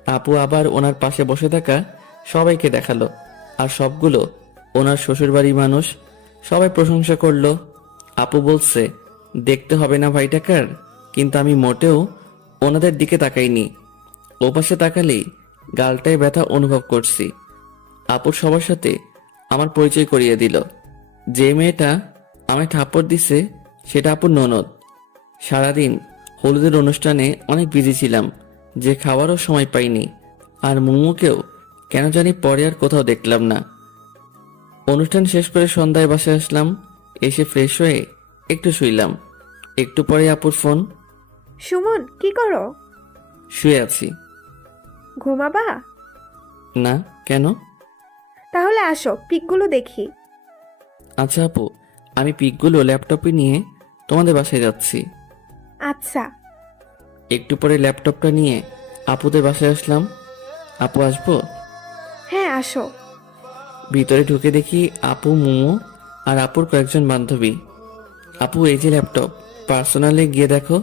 আপু আবার ওনার পাশে বসে থাকা সবাইকে দেখালো, আর সবগুলো ওনার শ্বশুরবাড়ির মানুষ। সবাই প্রশংসা করলো। আপু বলছে দেখতে হবে না ভাইটাকার, কিন্তু আমি মোটেও ওনাদের দিকে তাকাইনি। ওপাশে তাকালেই গালটায় ব্যথা অনুভব করছি। আপুর সবার সাথে আমার পরিচয় করিয়ে দিল। যে মেয়েটা আমায় থাপ্পড় দিছে সেটা আপুর ননদ। সারাদিন হলুদের অনুষ্ঠানে অনেক বিজি ছিলাম যে খাওয়ারও সময় পাইনি, আর মোমোকেও কেন জানি পরে আর কোথাও দেখলাম না। অনুষ্ঠান শেষ করে সন্ধ্যায় বাসায় আসলাম। এসে ফ্রেশ হয়ে একটু শুইলাম। একটু পরে আপুর ফোন। সুমন কি করো? শুয়ে আছি। ঘুমাবা? না, কেন? তাহলে আসো পিকগুলো দেখি। আচ্ছা আপু, আমি পিকগুলো ল্যাপটপে নিয়ে তোমাদের বাসায় যাচ্ছি। আচ্ছা। একটু পরে ল্যাপটপটা নিয়ে আপুদের বাসায় আসলাম। আপু আসবো? হ্যাঁ আসো। ভিতরে ঢুকে দেখি আপু, মোমো আর আপুর কয়েকজন বান্ধবী। আপু, এই যে ল্যাপটপ, পার্সোনালে গিয়ে দেখো,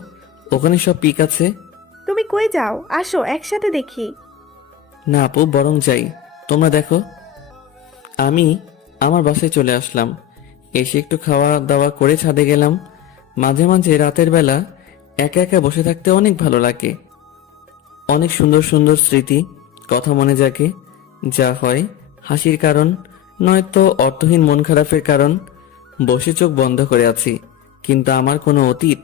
ওখানে সব পিক আছে। তুমি কই যাও? আসো একসাথে দেখি। না আপু, বরং যাই, তোমরা দেখো। আমি আমার বাসায় চলে আসলাম। এসে একটু খাওয়া দাওয়া করে ছাদে গেলাম। মাঝে মাঝে রাতের বেলা একা একা বসে থাকতে অনেক ভালো লাগে। অনেক সুন্দর সুন্দর স্মৃতি, কথা মনে জাগে। যা হয় হাসির কারণ, নয়তো অর্থহীন মন খারাপের কারণ। বসে চোখ বন্ধ করে আছি, কিন্তু আমার কোনো অতীত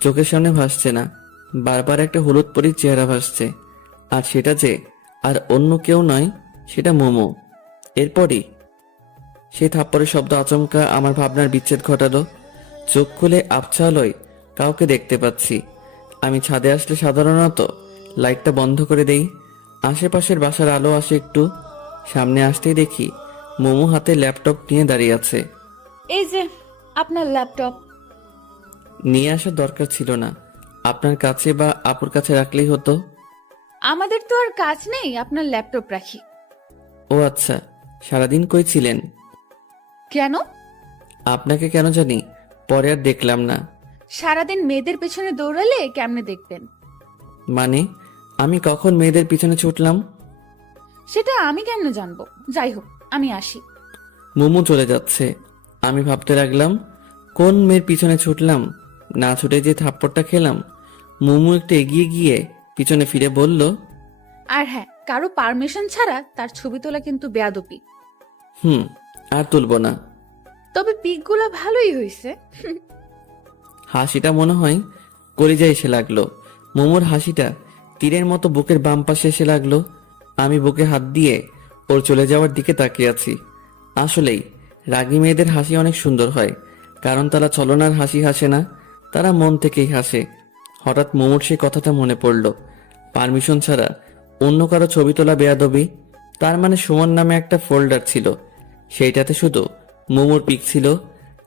চোখের সামনে ভাসছে না। বারবার একটা হলুদ পরীর চেহারা ভাসছে, আর সেটা যে আর অন্য কেউ নয়, সেটা মোমো। এরপরই সেই থাপ্পড়ের শব্দ আচমকা আমার ভাবনার বিচ্ছেদ ঘটালো। চোখ খুলে আবছা আলোয় কাউকে দেখতে পাচ্ছি। আমি ছাদে আসলে সাধারণত লাইটটা বন্ধ করে দেই। আশেপাশের বাসার আলো আসে একটু। সামনে আসতেই দেখি মোমো হাতে ল্যাপটপ নিয়ে দাঁড়িয়ে আছে। এই যে আপনার ল্যাপটপ। নিয়ে আসার দরকার ছিল না, আপনার কাছে বা আপুর কাছে রাখলেই হতো। আমাদের তো আর কাজ নেই আপনার ল্যাপটপ রাখি। ও আচ্ছা, সারাদিন কই ছিলেন? কেন? আপনাকে কেন জানি পরে আর দেখলাম না। সারাদিন মেয়েদের পেছনে দৌড়ালে কেমনে দেখবেন? মানে, আমি কখন মেয়েদের পিছনে ছুটলাম? সেটা আমি কেন জানবো? যাই হোক, আমি আসি। মোমো চলে যাচ্ছে। আমি ভাবতে লাগলাম, কোন মেয়ের পিছনে ছুটলাম? না ছুটে যে থাপ্পড়টা খেলাম। মোমো একটু এগিয়ে গিয়ে পিছনে ফিরে বলল, আর হ্যাঁ, কারো পারমিশন ছাড়া তার ছবি তোলা কিন্তু বেয়াদবি। আর তুলব না। তবে পিকগুলো ভালোই হয়েছে। হাসিটা মনে হয় কলিজায় এসে লাগলো। মোমোর হাসিটা তীরের মতো বুকের বাম পাশে এসে লাগলো। আমি বুকে হাত দিয়ে ওর চলে যাওয়ার দিকে তাকিয়ে আছি। আসলেই রাগী মেয়েদের হাসি অনেক সুন্দর হয়, কারণ তারা ছলনার হাসি হাসে না, তারা মন থেকেই হাসে। হঠাৎ মোমোর সেই কথাটা মনে পড়ল, পারমিশন ছাড়া অন্য কারো ছবি তোলা বেয়াদবি। তার মানে সুমন নামে একটা ফোল্ডার ছিল, সেইটাতে শুধু মোমোর পিক ছিল,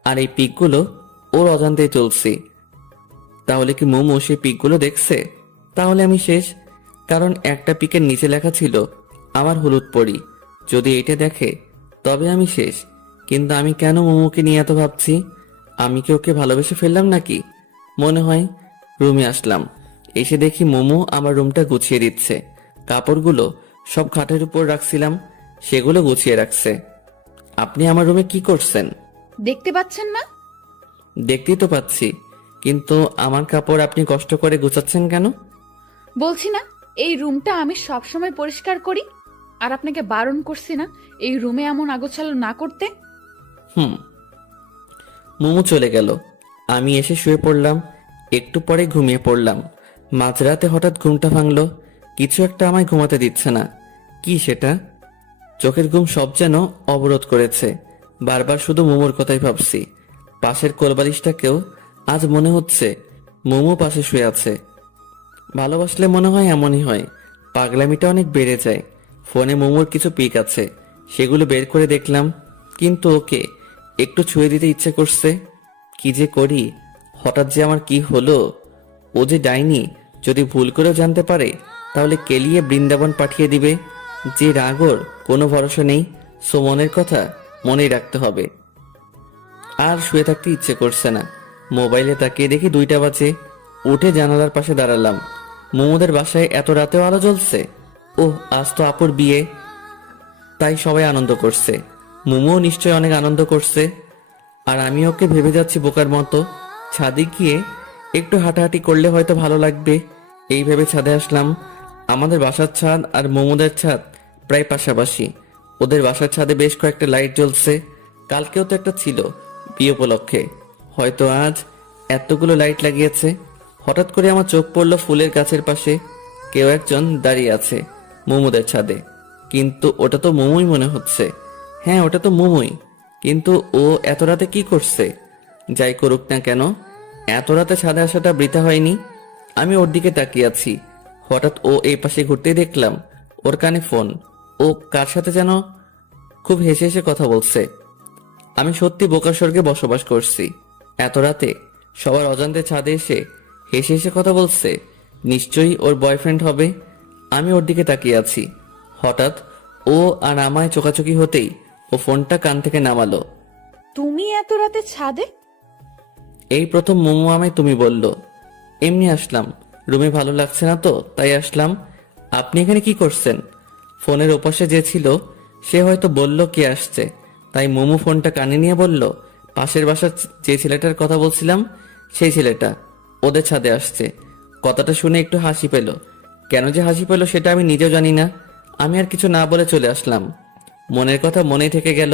আর এই পিকগুলো ওর অজান্তেই চলছে। তাহলে কি মোমো সেই পিকগুলো দেখছে? তাহলে আমি শেষ, কারণ একটা পিকের নিচে লেখা ছিল আমার হলুদ পরি। যদি এটা দেখে তবে আমি শেষ। কিন্তু আমি কেন মোমোকে নিয়ে এত ভাবছি? আমি কি ওকে ভালোবেসে ফেললাম নাকি? মনে হয় রুমে আসলাম, এসে দেখি মোমো আমার রুমটা গুছিয়ে দিচ্ছে। কাপড়গুলো সব খাটের উপর রাখছিলাম, সেগুলো গুছিয়ে রাখছে। আপনি আমার রুমে কি করছেন? দেখতে পাচ্ছেন না? দেখতেই তো পাচ্ছি, কিন্তু আমার কাপড় আপনি কষ্ট করে গুছাচ্ছেন কেন? বলছি না, এই রুমটা আমি সবসময় পরিষ্কার করি। আর আপনাকে বারণ করছি না এই রুমে এমন আগোছালো না করতে? মোমো চলে গেল। আমি এসে শুয়ে পড়লাম। একটু পরে ঘুমিয়ে পড়লাম। মাঝরাতে হঠাৎ ঘুমটা ভাঙলো। কিছু একটা আমায় ঘুমাতে দিচ্ছে না। কি সেটা? চোখের ঘুম সব যেন অবরোধ করেছে। বারবার শুধু মোমোর কথাই ভাবছি। পাশের কোলবালিশটাকেও আজ মনে হচ্ছে মোমো পাশে শুয়ে আছে। ভালোবাসলে মনে হয় এমনই হয়, পাগলামিটা অনেক বেড়ে যায়। ফোনে মোমোর কিছু পিক আছে, সেগুলো বের করে দেখলাম, কিন্তু ওকে একটু ছুঁয়ে দিতে ইচ্ছে করছে। কি যে করি, হঠাৎ যে আমার কি হলো? ও যে ডাইনি, যদি ভুল করেও জানতে পারে তাহলে কেলিয়ে বৃন্দাবন পাঠিয়ে দিবে। যে রাগর কোনো ভরসা নেই, সো মনের কথা মনেই রাখতে হবে। আর শুয়ে থাকতে ইচ্ছে করছে না। মোবাইলে তাকিয়ে দেখি 2টা বাজে। উঠে জানালার পাশে দাঁড়ালাম। মোমোদের বাসায় এত রাতেও আলো জ্বলছে। ওহ, আজ তো আপুর বিয়ে, তাই সবাই আনন্দ করছে। মোমো নিশ্চয় অনেক আনন্দ করছে। আর আমি ওকে ভেবে যাচ্ছি বোকার মতো, ছাদে গিয়ে একটু হাঁটাহাঁটি করলে হয়তো ভালো লাগবে। এই ভেবে ছাদে আসলাম। আমাদের বাসার ছাদ আর মোমোদের ছাদ প্রায় পাশাপাশি। ওদের বাসার ছাদে বেশ কয়েকটা লাইট জ্বলছে। কালকেও তো একটা ছিল বিয়ে উপলক্ষে, হয়তো আজ এতগুলো লাইট লাগিয়েছে। হঠাৎ করে আমার চোখ পড়লো ফুলের গাছের পাশে। কেউ একজন দাঁড়িয়ে আছে মোমোদের ছাদে, কিন্তু ওটা তো মোমোই মনে হচ্ছে। হ্যাঁ, ওটা তো মোমোই, কিন্তু ও এত রাতে কি করছে? যাই করুক না কেন, এত রাতে ছাদে আসাটা বৃথা হয়নি। আমি ওর দিকে তাকিয়ে আছি। হঠাৎ ও এই পাশে ঘুরতেই দেখলাম ওর কানে ফোন। ও কার সাথে যেন খুব হেসে হেসে কথা বলছে। আমি সত্যি বোকার স্বর্গে বসবাস করছি। এত রাতে সবার অজান্তে ছাদে এসে হেসে হেসে কথা বলছে। নিশ্চয়ই ওর বয়ফ্রেন্ড হবে। আমি ওর দিকে তাকিয়ে আছি। হঠাৎ ও আর আমায় চোকাচোকি হতেই ও ফোনটা কান থেকে নামালো। তুমি এত রাতে ছাদে? এই প্রথম মোমো আমায় তুমি বলল। এমনি আসলাম, রুমে ভালো লাগছে না তো তাই আসলাম। আপনি এখানে কি করছেন? ফোনের ওপাশে যে ছিল সে হয়তো বলল কে আসছে, তাই মোমো ফোনটা কানে নিয়ে বলল, পাশের বাসার যে ছেলেটার কথা বলছিলাম সেই ছেলেটা ওদের ছাদে আসছে। কথাটা শুনে একটু হাসি পেল। কেন যে হাসি পেল সেটা আমি নিজেও জানি না। আমি আর কিছু না বলে চলে আসলাম। মনের কথা মনেই থেকে গেল,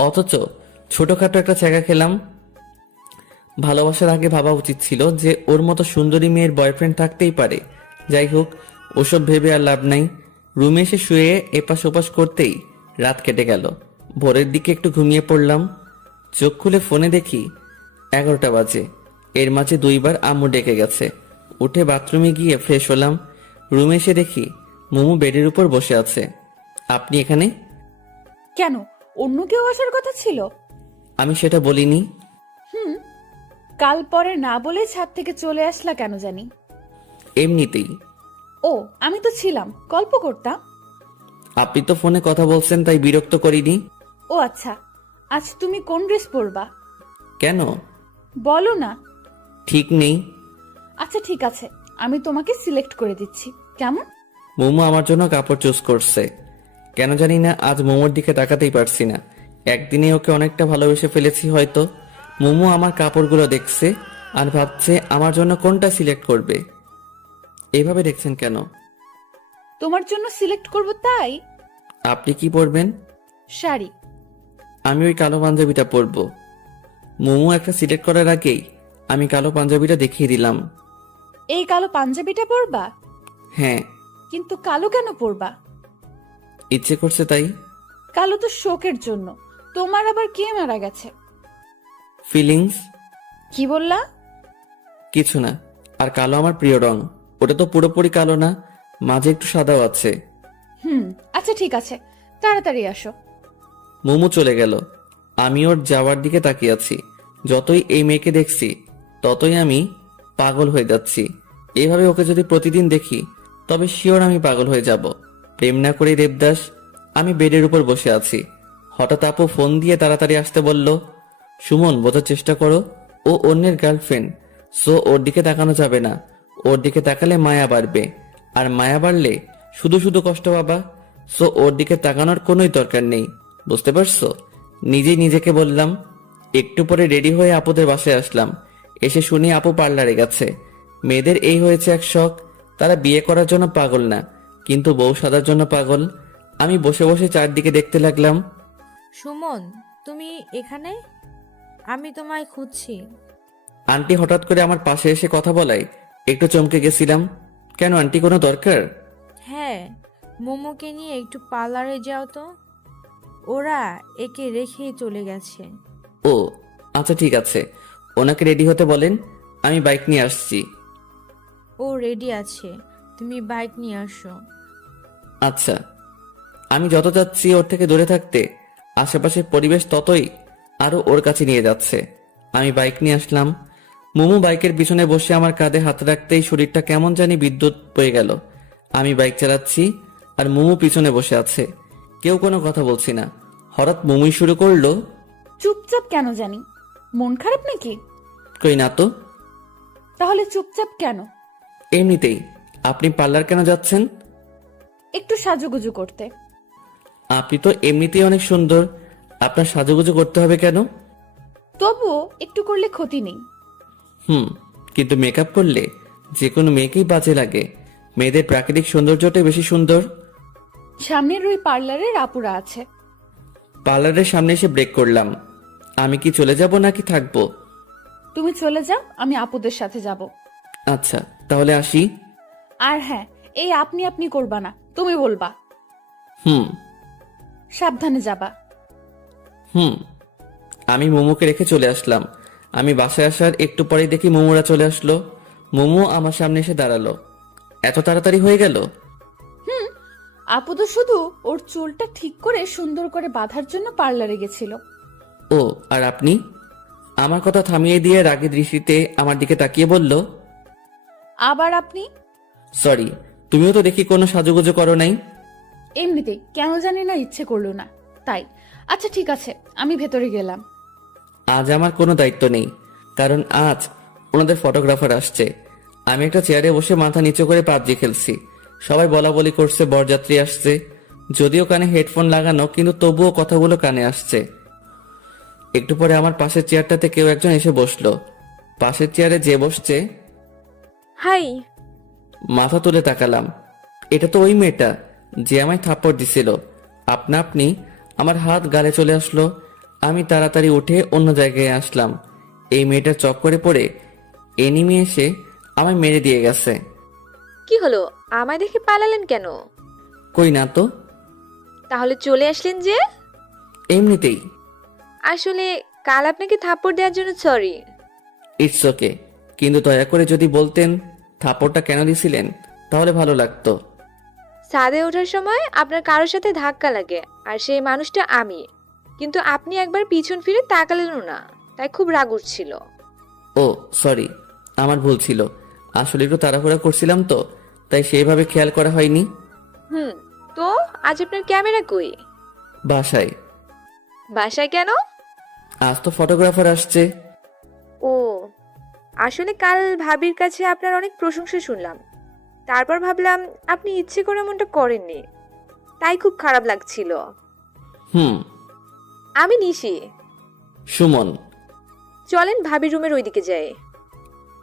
অথচ ছোটখাটো একটা ছ্যাঁকা খেলাম। ভালোবাসার আগে ভাবা উচিত ছিল যে ওর মতো সুন্দরী মেয়ের বয়ফ্রেন্ড থাকতেই পারে। যাই হোক, ওসব ভেবে আর লাভ নাই। রুমে এসে শুয়ে এপাশ ওপাশ করতেই রাত কেটে গেল। ভোরের দিকে একটু ঘুমিয়ে পড়লাম। চোখ খুলে ফোনে দেখি 11টা বাজে। এর মাঝে 2বার আম্মু ডেকে গেছে। উঠে বাথরুমে গিয়ে ফ্রেশ হলাম। রুমে এসে দেখি মোমো বেডের উপর বসে আছে। আপনি এখানে? কেন, অন্য কেউ আসার কথা ছিল? আমি সেটা বলিনি। কাল পরে না বলে ছাদ থেকে চলে আসলা কেন জানি? এমনিতেই। ও, আমি তো ছিলাম, গল্প করতাম। আপনি তো ফোনে কথা বলছেন তাই বিরক্ত করিনি। ও আচ্ছা, আজ তুমি কোন ড্রেস পরবা? কেন? বলো না। ঠিক নেই। আচ্ছা ঠিক আছে, আমি তোমাকে সিলেক্ট করে দিচ্ছি, কেমন? মোমো আমার জন্য কাপড় চুজ করছে। কেন জানি না আজ মোমোর দিকে তাকাতেই পারছি না। একদিনে ওকে অনেকটা ভালোবেসে ফেলেছি হয়তো। মোমো আমার কাপড়গুলো দেখছে আর ভাবছে আমার জন্য কোনটা সিলেক্ট করবে। এইভাবে দেখছেন কেন? তোমার জন্য সিলেক্ট করব তাই। আপনি কি পরবেন? শাড়ি। আমি ওই কালো পাঞ্জাবিটা পরবো। মোমো একটা সিলেক্ট করার আগেই আমি কালো পাঞ্জাবিটা দেখিয়ে দিলাম। এই কালো পাঞ্জাবিটা পরবা? হ্যাঁ। কিন্তু কালো কেন পরবা? ইচ্ছে করছে তাই। কালো তো শোকের জন্য। তোমার আবার কে মারা গেছে? ফিলিংস। কি বললা? কিছু না। আর কালো আমার প্রিয় রং। ওটা তো পুরোপুরি কালো না, মাঝে একটু সাদাও আছে। আচ্ছা ঠিক আছে, তাড়াতাড়ি আসো। মোমো চলে গেল। আমি ওর যাওয়ার দিকে তাকিয়ে আছি। যতই এই মেয়েকে দেখছি ততই আমি পাগল হয়ে যাচ্ছি। এভাবে ওকে যদি প্রতিদিন দেখি তবে শিওর আমি পাগল হয়ে যাব। প্রেম না করেই দেবদাস। আমি বেডের উপর বসে আছি। হঠাৎ আপু ফোন দিয়ে তাড়াতাড়ি আসতে বলল। সুমন, বোঝার চেষ্টা করো, ও অন্যের গার্লফ্রেন্ড। সো ওর দিকে তাকানো যাবে না। ওর দিকে তাকালে মায়া বাড়বে, আর মায়া বাড়লে শুধু শুধু কষ্ট পাবা। সো ওর দিকে তাকানোর কোনোই দরকার নেই, বুঝতে পারছো? নিজেই নিজেকে বললাম। একটু পরে রেডি হয়ে আপুদের বাসায় আসলাম। এসে শুনি আপু পার্লারে গেছে। মেয়েদের এই হয়েছে এক শখ, তারা বিয়ে করার জন্য পাগল না, কিন্তু বউ সাজার জন্য পাগল। আমি বসে বসে চারদিকে দেখতে লাগলাম। সুমন, তুমি এখানে? আমি তোমায় খুঁজছি। আন্টি হঠাৎ করে আমার পাশে এসে কথা বলায় একটু চমকে গেছিলাম। কেন আন্টি, কোনো দরকার? হ্যাঁ, মোমোকে নিয়ে একটু পার্লারে যাও তো। ওরা একে রেখেই চলে গেছে। ও আচ্ছা ঠিক আছে, ওনাকে রেডি হতে বলেন, আমি বাইক নিয়ে আসছি। ও রেডি আছে, তুমি বাইক নিয়ে আসো। আচ্ছা। আমি যত যাচ্ছি ওর থেকে দূরে থাকতে, আশেপাশের পরিবেশ ততই আরো ওর কাছে নিয়ে যাচ্ছে। আমি বাইক নিয়ে আসলাম। মোমো বাইকের পিছনে বসে আমার কাঁধে হাত রাখতেই শরীরটা কেমন জানি বিদ্যুৎ বয়ে গেল। আমি বাইক চালাচ্ছি আর মোমো পিছনে বসে আছে। কেউ কোনো কথা বলছি না। হঠাৎ মোমোই শুরু করলো। চুপচাপ কেন জানি? মন খারাপ নাকি? কই না তো। তাহলে চুপচাপ কেন? এমনিতেই। আপনি পার্লার কেন যাচ্ছেন? একটু সাজুগুজু করতে। আপনি তো এমনিতেই অনেক সুন্দর, আপনার সাজুগুজু করতে হবে কেন? তবুও একটু করলে ক্ষতি নেই। কিন্তু মেকআপ করলে যে কোনো মেয়েকেই বাজে লাগে। মেয়েদের প্রাকৃতিক সৌন্দর্যটাই বেশি সুন্দর। সামনের ওই পার্লারের আপুরা আছে। পার্লারের সামনে এসে ব্রেক করলাম। আমি কি চলে যাব নাকি থাকবো? তুমি চলে যাও, আমি আপুদের সাথে যাব। আচ্ছা তাহলে আসি। আর হ্যাঁ, এই আপনি আপনি করবা না, তুমি বলবা। হুম সাবধানে যাবা। হুম। আমি মোমোকে রেখে চলে আসলাম। আমি বাসায় আসার একটু পরেই দেখি মোমোরা চলে আসলো। মোমো আমার সামনে এসে দাঁড়ালো। এত তাড়াতাড়ি হয়ে গেল? আপু তো শুধু ওর চুলটা ঠিক করে সুন্দর করে বাঁধার জন্য পার্লারে গেছিল। ও, আর আপনি? আমার কথা থামিয়ে দিয়ে রাগী দৃষ্টিতে আমার দিকে তাকিয়ে বলল, আবার আপনি? সরি, তুমিও তো দেখি কোনো সাজুগুজু করো নাই। এমনিতেই কেন জানি না ইচ্ছে করলো না তাই। আচ্ছা ঠিক আছে, আমি ভেতরে গেলাম। আজ আমার কোনো দায়িত্ব নেই, কারণ আজ ওনাদের ফটোগ্রাফার আসছে। আমি একটা চেয়ারে বসে মাথা নিচু করে পাবজি খেলছি। সবাই বলা বলি করছে বরযাত্রী আসছে। যদিও কানে হেডফোন লাগানো, কিন্তু তবুও কথাগুলো কানে আসছে। একটু পরে আমার পাশের চেয়ারটাতে কেউ একজন এসে বসলো। পাশের চেয়ারে যে বসছে, হাই। মাথা তুলে তাকালাম। এটা তো ওই মেয়েটা যে আমায় থাপ্পড় দিছিল। আপনা আপনি আমার হাত গালে চলে আসলো। আমি তাড়াতাড়ি উঠে অন্য জায়গায় আসলাম। এই মেয়েটার চক্করে পড়ে এনিমি এসে আমায় মেরে দিয়ে গেছে। কি হলো, আমায় দেখে পালালেন কেন? কই না তো। তাহলে চলে আসলেন যে? এমনিতেই। আসলে কাল আপনাকে থাপ্পড় দেওয়ার জন্য সরি। ইটস ওকে, কিন্তু দয়া করে যদি বলতেন থাপ্পড়টা কেন দিছিলেন তাহলে ভালো লাগতো। ছাদে ওঠার সময় আপনার কারোর সাথে ধাক্কা লাগে, আর সেই মানুষটা আমি। কিন্তু আপনি একবার পিছন ফিরে তাকালেনও না, তাই খুব রাগ উঠছিল। ও সরি, আমার ভুল ছিল। আসলে একটু তাড়াহুড়া করছিলাম তো, তাই সেইভাবে খেয়াল করা হয়নি। তো আজ আপনার ক্যামেরা কই? বাসায়। বাসায় কেন? আজ তো ফটোগ্রাফার আসছে। ও, আসলে কাল ভাবির কাছে আপনার অনেক প্রশংসা শুনলাম। তারপর ভাবলাম আপনি ইচ্ছে করে এমনটা করেননি, তাই খুব খারাপ লাগছিল। হুম। আমি নিশি। সুমন। চলেন ভাবির রুমের ওইদিকে যাই।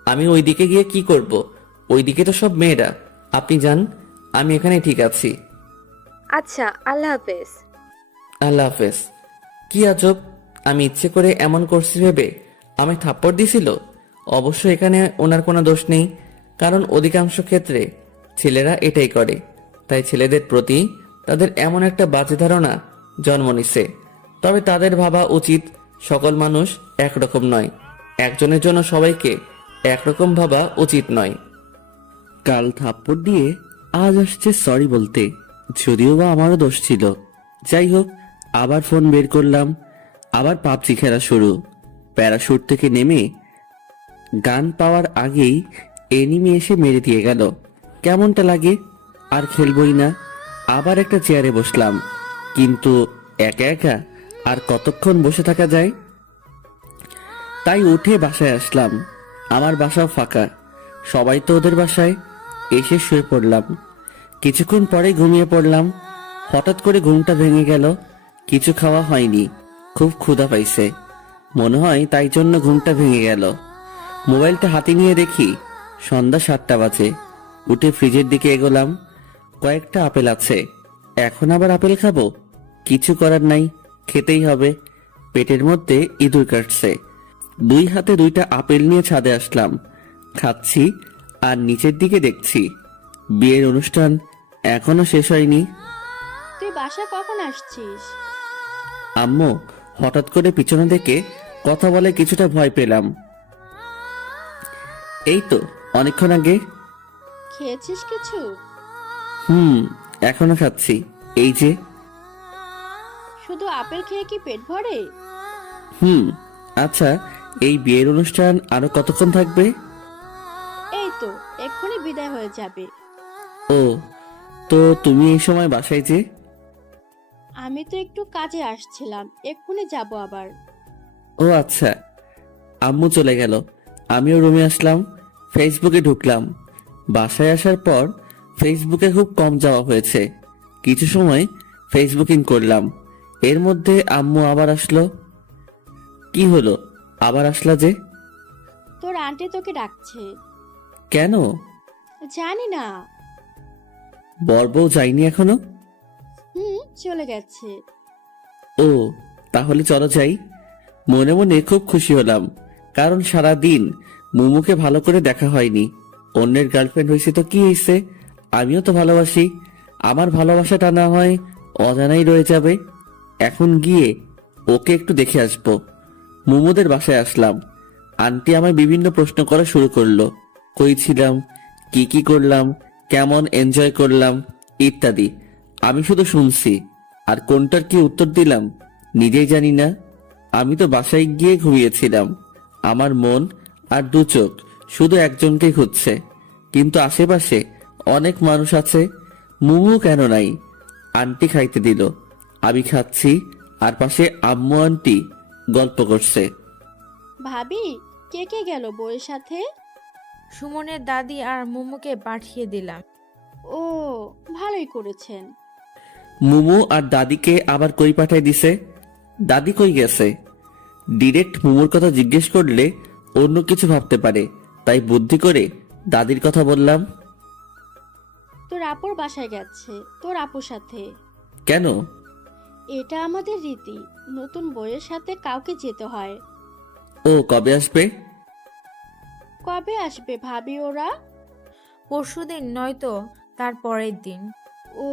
আমি ওইদিকে গিয়ে কি করব? ওইদিকে তো সব মেয়েরা। আপনি যান, আমি এখানে ঠিক আছি। আচ্ছা, আল্লাহ হাফেজ। আল্লাহ হাফেজ। কি আজব, আমি ইচ্ছে করে এমন করছি ভেবে আমায় থাপ্পড় দিছিল। অবশ্য এখানে ওনার কোনো দোষ নেই, কারণ অধিকাংশ ক্ষেত্রে ছেলেরা এটাই করে। তাই ছেলেদের প্রতি তাদের এমন একটা বাজে ধারণা জন্ম নিছে। তবে তাদের ভাবা উচিত সকল মানুষ একরকম নয়। একজনের জন্য সবাইকে একরকম ভাবা উচিত নয়। কাল থাপ্পড় দিয়ে আজ আসছে সরি বলতে, যদিও বা আমারও দোষ ছিল। যাই হোক, আবার ফোন বের করলাম। আবার পাবজি খেলা শুরু। প্যারাশুট থেকে নেমে গান পাওয়ার আগেই এনিমি এসে মেরে দিয়ে গেল। কেমনটা লাগে? আর খেলবই না। আবার একটা চেয়ারে বসলাম, কিন্তু একা একা আর কতক্ষণ বসে থাকা যায়? তাই উঠে বাসায় আসলাম। আমার বাসাও ফাঁকা, সবাই তো ওদের বাসায়। এসে শুয়ে পড়লাম। কিছুক্ষণ পরে ঘুমিয়ে পড়লাম। হঠাৎ করে ঘুমটা ভেঙে গেল। কিছু খাওয়া হয়নি, খুব ক্ষুধা পাইছে মনে হয়, তাই জন্য ঘুমটা ভেঙে গেল। মোবাইলটা হাতে নিয়ে দেখি সন্ধ্যা 7টা বাজে। উঠে ফ্রিজের দিকে এগোলাম। কয়েকটা আপেল আছে, এখন আবার আপেল খাবো? কিছু করার নাই, খেতেই হবে। পেটের মধ্যে ইঁদুর কাটছে। 2 হাতে 2টা আপেল নিয়ে ছাদে আসলাম। খাচ্ছি আর নিচের দিকে দেখছি বিয়ের অনুষ্ঠান এখনো শেষ হয়নি। তুই বাসা কখন আসছিস? আম্মু হঠাৎ করে পিছনে দেখে কথা বলে কিছুটা ভয় পেলাম। এই তো অনেকক্ষণ আগে। খেয়েছিস কিছু? এখনো খাচ্ছি, এই যে। শুধু আপেল খেয়ে কি পেট ভরে? আচ্ছা, এই বিয়ের অনুষ্ঠান আরো কতক্ষণ থাকবে? এই তো এক্ষুনি বিদায় হয়ে যাবে। ও, তো তুমি এই সময় বাসায় যে? আমি তো একটু কাজে আসছিলাম, এক্ষুনি যাব আবার। ও আচ্ছা। আম্মু চলে গেল, আমিও রুমে আসলাম। ফেসবুকে ঢুকলাম। বাসায় আসার পর ফেসবুকে খুব কম যাওয়া হয়েছে। কিছু সময় ফেসবুকিং করলাম। এর মধ্যে আম্মু আবার আসলো। কি হলো, আবার আসলা যে? তোর আন্টি তোকে ডাকছে। কেন? জানি না। বর বউ যায়নি এখনো? চলে গেছে। ও, তাহলে চলো যাই। মনে মনে খুব খুশি হলাম, কারণ সারা দিন মুমুকে ভালো করে দেখা হয়নি। অন্যের গার্লফ্রেন্ড হয়েছে তো কি হয়েছে, আমিও তো ভালোবাসি। আমার ভালোবাসাটা না হয় অজানাই রয়ে যাবে। এখন গিয়ে ওকে একটু দেখে আসবো। মুমুদের বাসায় আসলাম। আন্টি আমায় বিভিন্ন প্রশ্ন করা শুরু করলো। কই ছিলাম, কি কি করলাম, কেমন এনজয় করলাম ইত্যাদি। আমি শুধু শুনছি, আর কোনটার কি উত্তর দিলাম নিজেই জানি না। আমি তো বাসায় গিয়ে ঘুমিয়েছিলাম। আমার মন আর দু চোখ শুধু একজনকেই খুঁজছে, কিন্তু আশেপাশে অনেক মানুষ আছে। মুমু কেন নাই? আন্টি খাইতে দিল, আমি খাচ্ছি, আর পাশে আম্মু আন্টি গল্প করছে। ভাবি, কে কে গেল বউয়ের সাথে? সুমনের দাদি আর মোমোকে পাঠিয়ে দিলাম। ও, ভালোই করেছেন। মুমু আর দাদিকে আবার কই পাঠাই দিছে? দাদি কই গেছে? ডিরেক্ট মুমুর কথা জিজ্ঞেস করলে অন্য কিছু ভাবতে পারে, তাই বুদ্ধি করে দাদির কথা বললাম। তোর আপুর বাসায় গেছে, তোর আপুর সাথে। কেন? এটা আমাদের রীতি, নতুন বউয়ের সাথে কাউকে যেতে হয়। ও কবে আসবে? কবে আসবে ভাবি ওরা? পরশুদিন নয়তো তার পরের দিন। ও,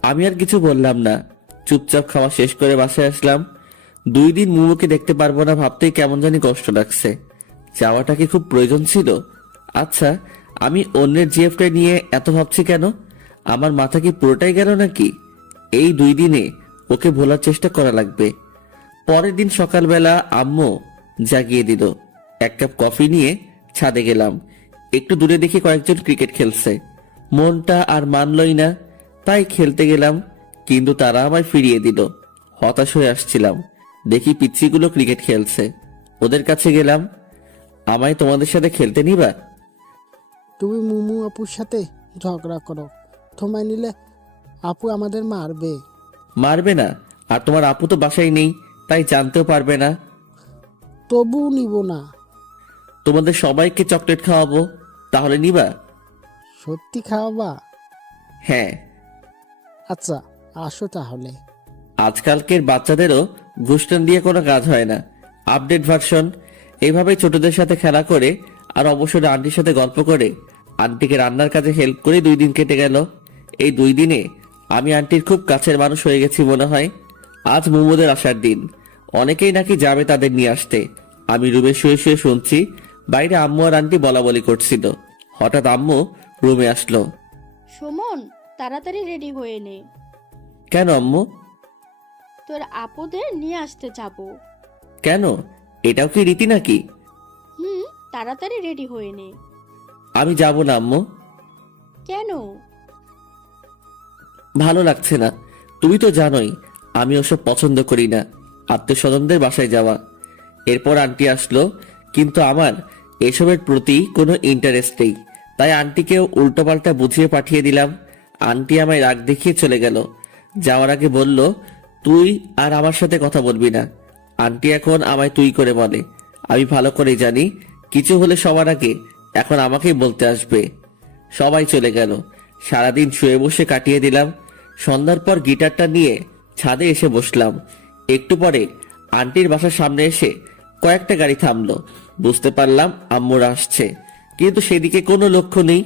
আমি আর কিছু বললাম না, চুপচাপ খাওয়া শেষ করে বাসায় আসলাম। 2 দিন মুমুকে দেখতে পারবো না ভাবতেই কেমন জানি কষ্ট লাগছে। যাওয়াটা কি খুব প্রয়োজন ছিল? আচ্ছা, আমি অন্যের জিএফটা নিয়ে এত ভাবছি কেন? আমার মাথা কি পুরোটাই গেল নাকি? এই 2 দিনে ওকে ভোলার চেষ্টা করা লাগবে। পরের দিন সকালবেলা আম্মু জাগিয়ে দিল। 1 কাপ কফি নিয়ে ছাদে গেলাম। একটু দূরে দেখি কয়েকজন ক্রিকেট খেলছে। মনটা আর মানলই না, তাই খেলতে গেলাম, কিন্তু তারা আমায় ফিরিয়ে দিল। হতাশ হয়ে আসছিলাম, দেখি পিচ্চিগুলো ক্রিকেট খেলছে। ওদের কাছে গেলাম, আমায় তোমাদের সাথে খেলতে নিবা? তুমি মুমু আপুর সাথে ঝগড়া করো, তোমায় নিলে আপু আমাদের মারবে। মারবে না, আর তোমার আপু তো বাসায় নেই, তাই জানতেও পারবে না। তবু নিব না। তোমাদের সবাইকে চকলেট খাওয়াবো, তাহলে নিবা? সত্যি খাওয়াবা? হ্যাঁ। আচ্ছা, আসো তাহলে। আজকালকের বাচ্চাদেরও ঘুষটান দিয়ে কোনো কাজ হয় না, আপডেট ভার্সন। এইভাবে ছোটদের সাথে খেলা করে আর অবসরে আন্টির সাথে গল্প করে আন্টিকে রান্নার কাজে হেল্প করে 2 দিন কেটে গেল। এই 2 দিনে আমি আন্টির খুব কাছের মানুষ হয়ে গেছি মনে হয়। আজ মোমোদের আসার দিন, অনেকেই নাকি যাবে তাদের নিয়ে আসতে। আমি রুমে শুয়ে শুয়ে শুনছি, বাইরে আম্মু আর আন্টি বলা বলি করছিল। হঠাৎ আম্মু রুমে আসলো। সুমন, তাড়াতাড়ি রেডি হয়ে নে, কেন আম্মু? তোর আপুদের নিয়ে আসতে যাব। কেন? এটাও কি রীতি নাকি? তাড়াতাড়ি রেডি হয়ে নে। আমি যাব না আম্মু। কেন? ভালো লাগছে না। তুমি তো জানোই আমি ওসব পছন্দ করি না, আত্মীয়স্বজনদের বাসায় যাওয়া। এরপর আন্টি আসলো, কিন্তু আমার এসবের প্রতি কোনো ইন্টারেস্ট নেই, তাই আন্টিকেও উল্টোপাল্টা বুঝিয়ে পাঠিয়ে দিলাম। আন্টি আমায় রাগ দেখিয়ে চলে গেল। যাওয়ার আগে বলল, তুই আর আমার সাথে কথা বলবি না। আন্টি এখন আমায় তুই করে বলে। আমি ভালো করে জানি কিছু হলে সবার আগে এখন আমাকেই বলতে আসবে। সবাই চলে গেল। সারাদিন শুয়ে বসে কাটিয়ে দিলাম। সন্ধ্যার পর গিটারটা নিয়ে ছাদে এসে বসলাম। একটু পরে আন্টির বাসার সামনে এসে কয়েকটা গাড়ি থামলো। বুঝতে পারলাম আম্মুরা আসছে, কিন্তু সেদিকে কোনো লক্ষ্য নেই,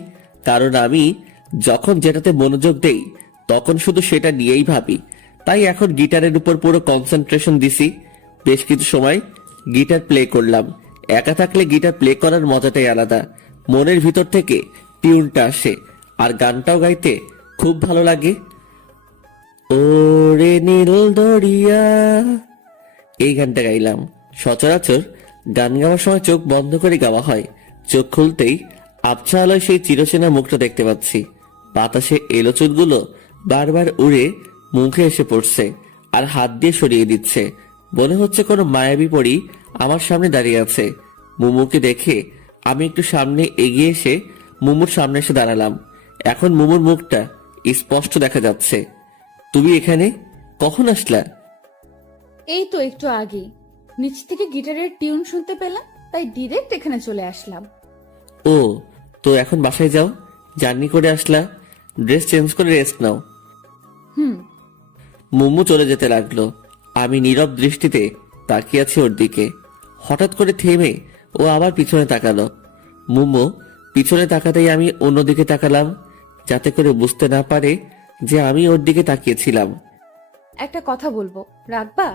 কারণ আমি যখন যেটাতে মনোযোগ দেই তখন শুধু সেটা নিয়েই ভাবি। তাই এখন গিটারের উপর পুরো কনসেন্ট্রেশন দিছি। বেশ কিছু সময় গিটার প্লে করলাম। একা থাকলে গিটার প্লে করার মজাটাই আলাদা। মনের ভিতর থেকে টিউনটা আসে, আর গানটাও গাইতে খুব ভালো লাগে। ওরে নীল দরিয়া, এই গানটা গাইলাম। সচরাচর গান গাওয়ার সময় চোখ বন্ধ করে গাওয়া হয়। চোখ খুলতেই আবছা আলোয় সেই চিরচেনা মুখটা দেখতে পাচ্ছি। বাতাসে এলো চুলগুলো বারবার উড়ে মুখে এসে পড়ছে আর হাত দিয়ে সরিয়ে দিচ্ছে। মনে হচ্ছে কোনো মায়াবী পরী আমার সামনে দাঁড়িয়ে আছে। মুমুকে দেখে আমি একটু সামনে এগিয়ে এসে মুমুর সামনে এসে দাঁড়ালাম। এখন মুমুর মুখটা স্পষ্ট দেখা যাচ্ছে। তুমি এখানে কখন আসলা? এই তো একটু আগে নিচ থেকে গিটারের টিউন শুনতে পেলাম, তাই ডিরেক্ট এখানে চলে আসলাম। ও, তো এখন বাসায় যাও, জার্নি করে আসলা, ড্রেস চেঞ্জ করে রেস্ট নাও। মুমু চলে যেতে লাগলো। আমি নীরব দৃষ্টিতে তাকিয়ে আছি ওর দিকে। হঠাৎ করে থেমে ও আবার পিছনে তাকালো। মুমু পিছনে তাকাতেই আমি অন্যদিকে তাকালাম, যাতে করে বুঝতে না পারে যে আমি ওর দিকে তাকিয়েছিলাম। একটা কথা বলবো, রাখবা?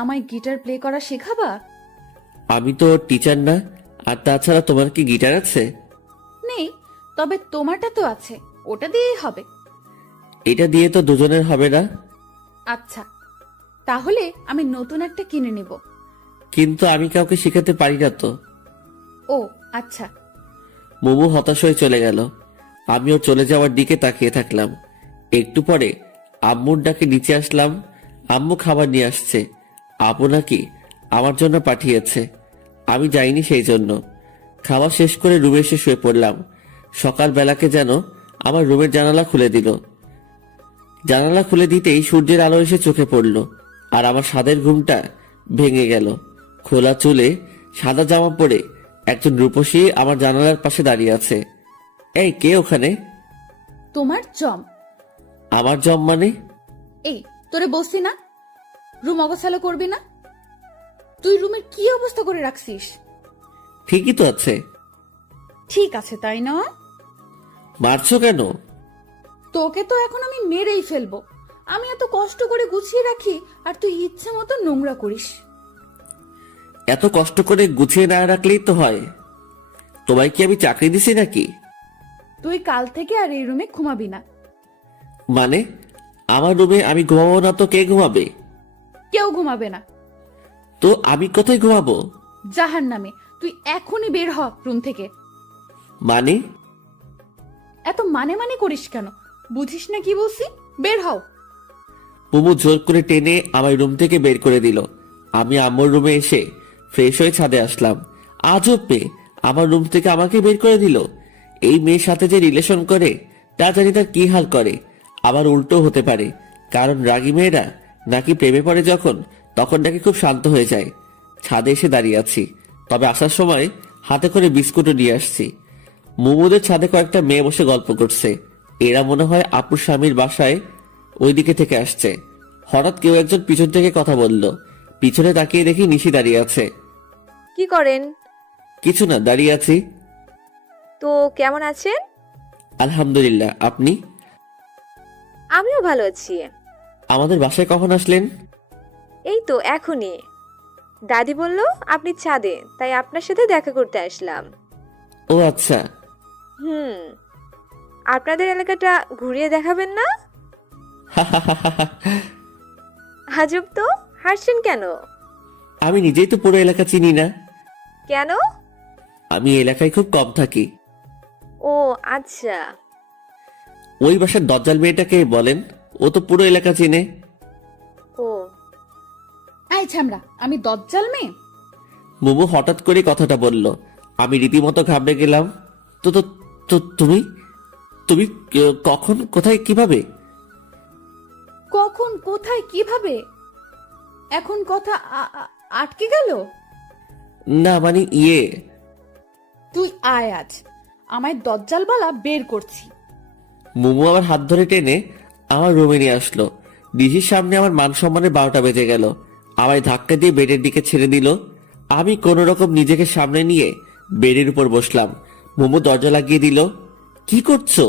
আমায় গিটার প্লে করা শেখাবা? আমি তো ওর টিচার না, আর তাছাড়া তোমার কি গিটার আছে? নেই, তবে তোমারটা তো আছে, ওটা দিয়েই হবে। এটা দিয়ে তো দুজনের হবে না। আচ্ছা, তাহলে আমি নতুন একটা কিনে নেব। কিন্তু আমি কাউকে শেখাতে পারি না তো। ও আচ্ছা। মোমো হতাশ হয়ে চলে গেল। আমি ওর চলে যাওয়ার দিকে তাকিয়ে থাকলাম। একটু পরে আম্মুর ডাকে নিচে আসলাম। আম্মু খাবার নিয়ে আসছে। আপু নাকি আমার জন্য পাঠিয়েছে, আমি যাইনি সেই জন্য। খাওয়া শেষ করে রুমে এসে শুয়ে পড়লাম। সকালবেলাকে যেন আমার রুমের জানালা খুলে দিল। জানালা খুলে দিতেই সূর্যের আলো এসে চোখে পড়ল, আর আমার সাদের ঘুমটা ভেঙে গেল। খোলা চুলে সাদা জামা পরে একজন রূপসী আমার জানালার পাশে দাঁড়িয়ে আছে। এই, কে ওখানে? তোমার জম। আমার জম মানে? এই, তোরে বসছি না, রুম অগোছালো করবি না? তুই রুমের কি অবস্থা করে রাখছিস? ঠিকই তো আছে। ঠিক আছে, তাই না? মারছো কেন? তোকে তো এখন আমি মেরেই ফেলবো। আমি এত কষ্ট করে গুছিয়ে রাখি, আর তুই ইচ্ছে মতো নোংরা করিস। এত কষ্ট করে গুছিয়ে না রাখলেই তো হয়। তোমায় কি আমি চাকরি দিছি নাকি? তুই কাল থেকে আর এই রুমে ঘুমাবি না। মানে আমার রুমে আমি ঘুমাবো না তো কে ঘুমাবে? কেউ ঘুমাবে না। তো আমি কোথায় ঘুমাবো? জাহান্নামে। তুই এখনই বের হ রুম থেকে। মানে? এত মানে মানে করিস কেন? বুঝিস না কি বলছি? বের হও। মোমো জোর করে টেনে আমার রুম থেকে বের করে দিল। আমি আম্মুর রুমে এসে ফ্রেশ হয়ে ছাদে আসলাম। আজব মেয়ে, আমার রুম থেকে আমাকে বের করে দিল। এই মেয়ের সাথে যে রিলেশন করে তা জানি তার কি হাল করে। আবার উল্টো হতে পারে, কারণ রাগী মেয়েরা নাকি প্রেমে পড়ে যখন, তখন নাকি খুব শান্ত হয়ে যায়। ছাদে এসে দাঁড়িয়ে আছি, তবে আসার সময় হাতে করে বিস্কুটও নিয়ে আসছি। মোমোদের ছাদে কয়েকটা মেয়ে বসে গল্প করছে। এরা মনে হয় আপুর স্বামীর বাসায় ওইদিকে থেকে আসছে। হঠাৎ কেউ একজন পিছন থেকে কথা বলল। পিছনে তাকিয়ে দেখি নিশি দাঁড়িয়ে আছে। কি করেন? কিছু না, দাঁড়িয়ে আছি। তো কেমন আছেন? আলহামদুলিল্লাহ, আপনি? আমিও ভালো আছি। আমাদের বাসায় কখন আসলেন? এই তো এখনই। দাদি বলল আপনি ছাদে, তাই আপনার সাথে দেখা করতে আসলাম। ও আচ্ছা। আপনাদের এলাকাটা ঘুরিয়ে দেখাবেন না? আজব তো, হাসছেন কেন? আমি নিজেই তো পুরো এলাকা চিনি না। কেন? আমি এলাকায় খুব কম থাকি। ও আচ্ছা। ওই বাসার দজ্জাল মেয়েটাকে বলেন, ও তো পুরো এলাকা চিনে। ও আই ছামড়া, আমি দজ্জাল মেয়ে? মোমো হঠাৎ করে কথাটা বলল। আমি রীতিমতো ঘাবড়ে গেলাম। তো তো তো তুমি তুমি কখন, কোথায়, কিভাবে? কখন, কোথায়, কিভাবে? এখন কথা আটকে গেল? না মানে তুই আয়, আজ আমায় দজ্জালবালা বের করছি। মোমো আমার হাত ধরে টেনে আমার রুমে নিয়ে আসলো। ডিজির সামনে আমার মান সম্মানের 12টা বেজে গেল। আমায় ধাক্কা দিয়ে বেডের দিকে ছেড়ে দিল। আমি কোন রকম নিজেকে সামনে নিয়ে বেডের উপর বসলাম। মোমো দরজা লাগিয়ে দিল। কি করছো?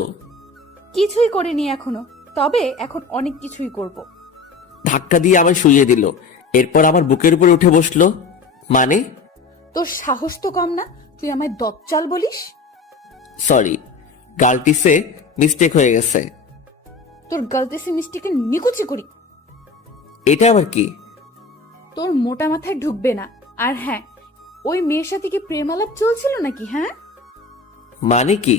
কিছুই করিনি এখনো, তবে এখন অনেক কিছুই করব। ধাক্কা দিয়ে আমায় শুইয়ে দিল। এরপর আমার বুকের উপর উঠে বসলো। মানে? তোর সাহস তো কম না, তুই আমায় দজ্জাল বলিস? সরি, গালটিসে মিস্টেক হয়ে গেছে। তোর গলতিসি মিষ্টিকে নিকুচি করি। এটা আবার কি? তোর মোটা মাথায় ঢুকবে না। আর হ্যাঁ, ওই মেয়ের সাথে কি প্রেম আলাপ চলছিল নাকি? হ্যাঁ, মানে কি?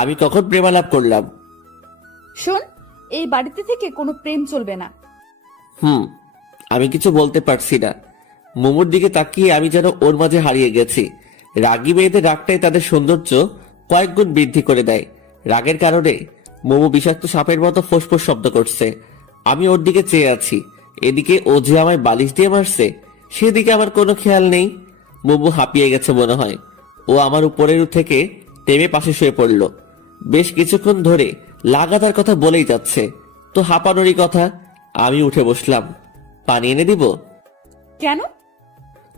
আমি কখন প্রেমালাপ করলাম? শোন, এই বাড়িতে থেকে কোনো প্রেম চলবে না। আমি কিছু বলতে পারছি না। মোমোর দিকে তাকিয়ে আমি যেন ওর মাঝে হারিয়ে গেছি। রাগী মেয়েদের রাগটাই তাদের সৌন্দর্য কয়েক গুণ বৃদ্ধি করে দেয়। রাগের কারণে মোমো বিষাক্ত সাপের মতো ফোঁসফোঁস শব্দ করছে। আমি ওর দিকে চেয়ে আছি। এদিকে ও যে আমায় বালিশ দিয়ে মারছে, সেদিকে আমার কোনো খেয়াল নেই। মোমো হাঁপিয়ে গেছে মনে হয়। ও আমার উপরের থেকে টেমে পাশে শুয়ে পড়ল। বেশ কিছুক্ষণ ধরে লাগাতার কথা বলেই যাচ্ছে। তো হাঁপানোরই কথা। আমি উঠে বসলাম। পানি এনে দিব? কেন?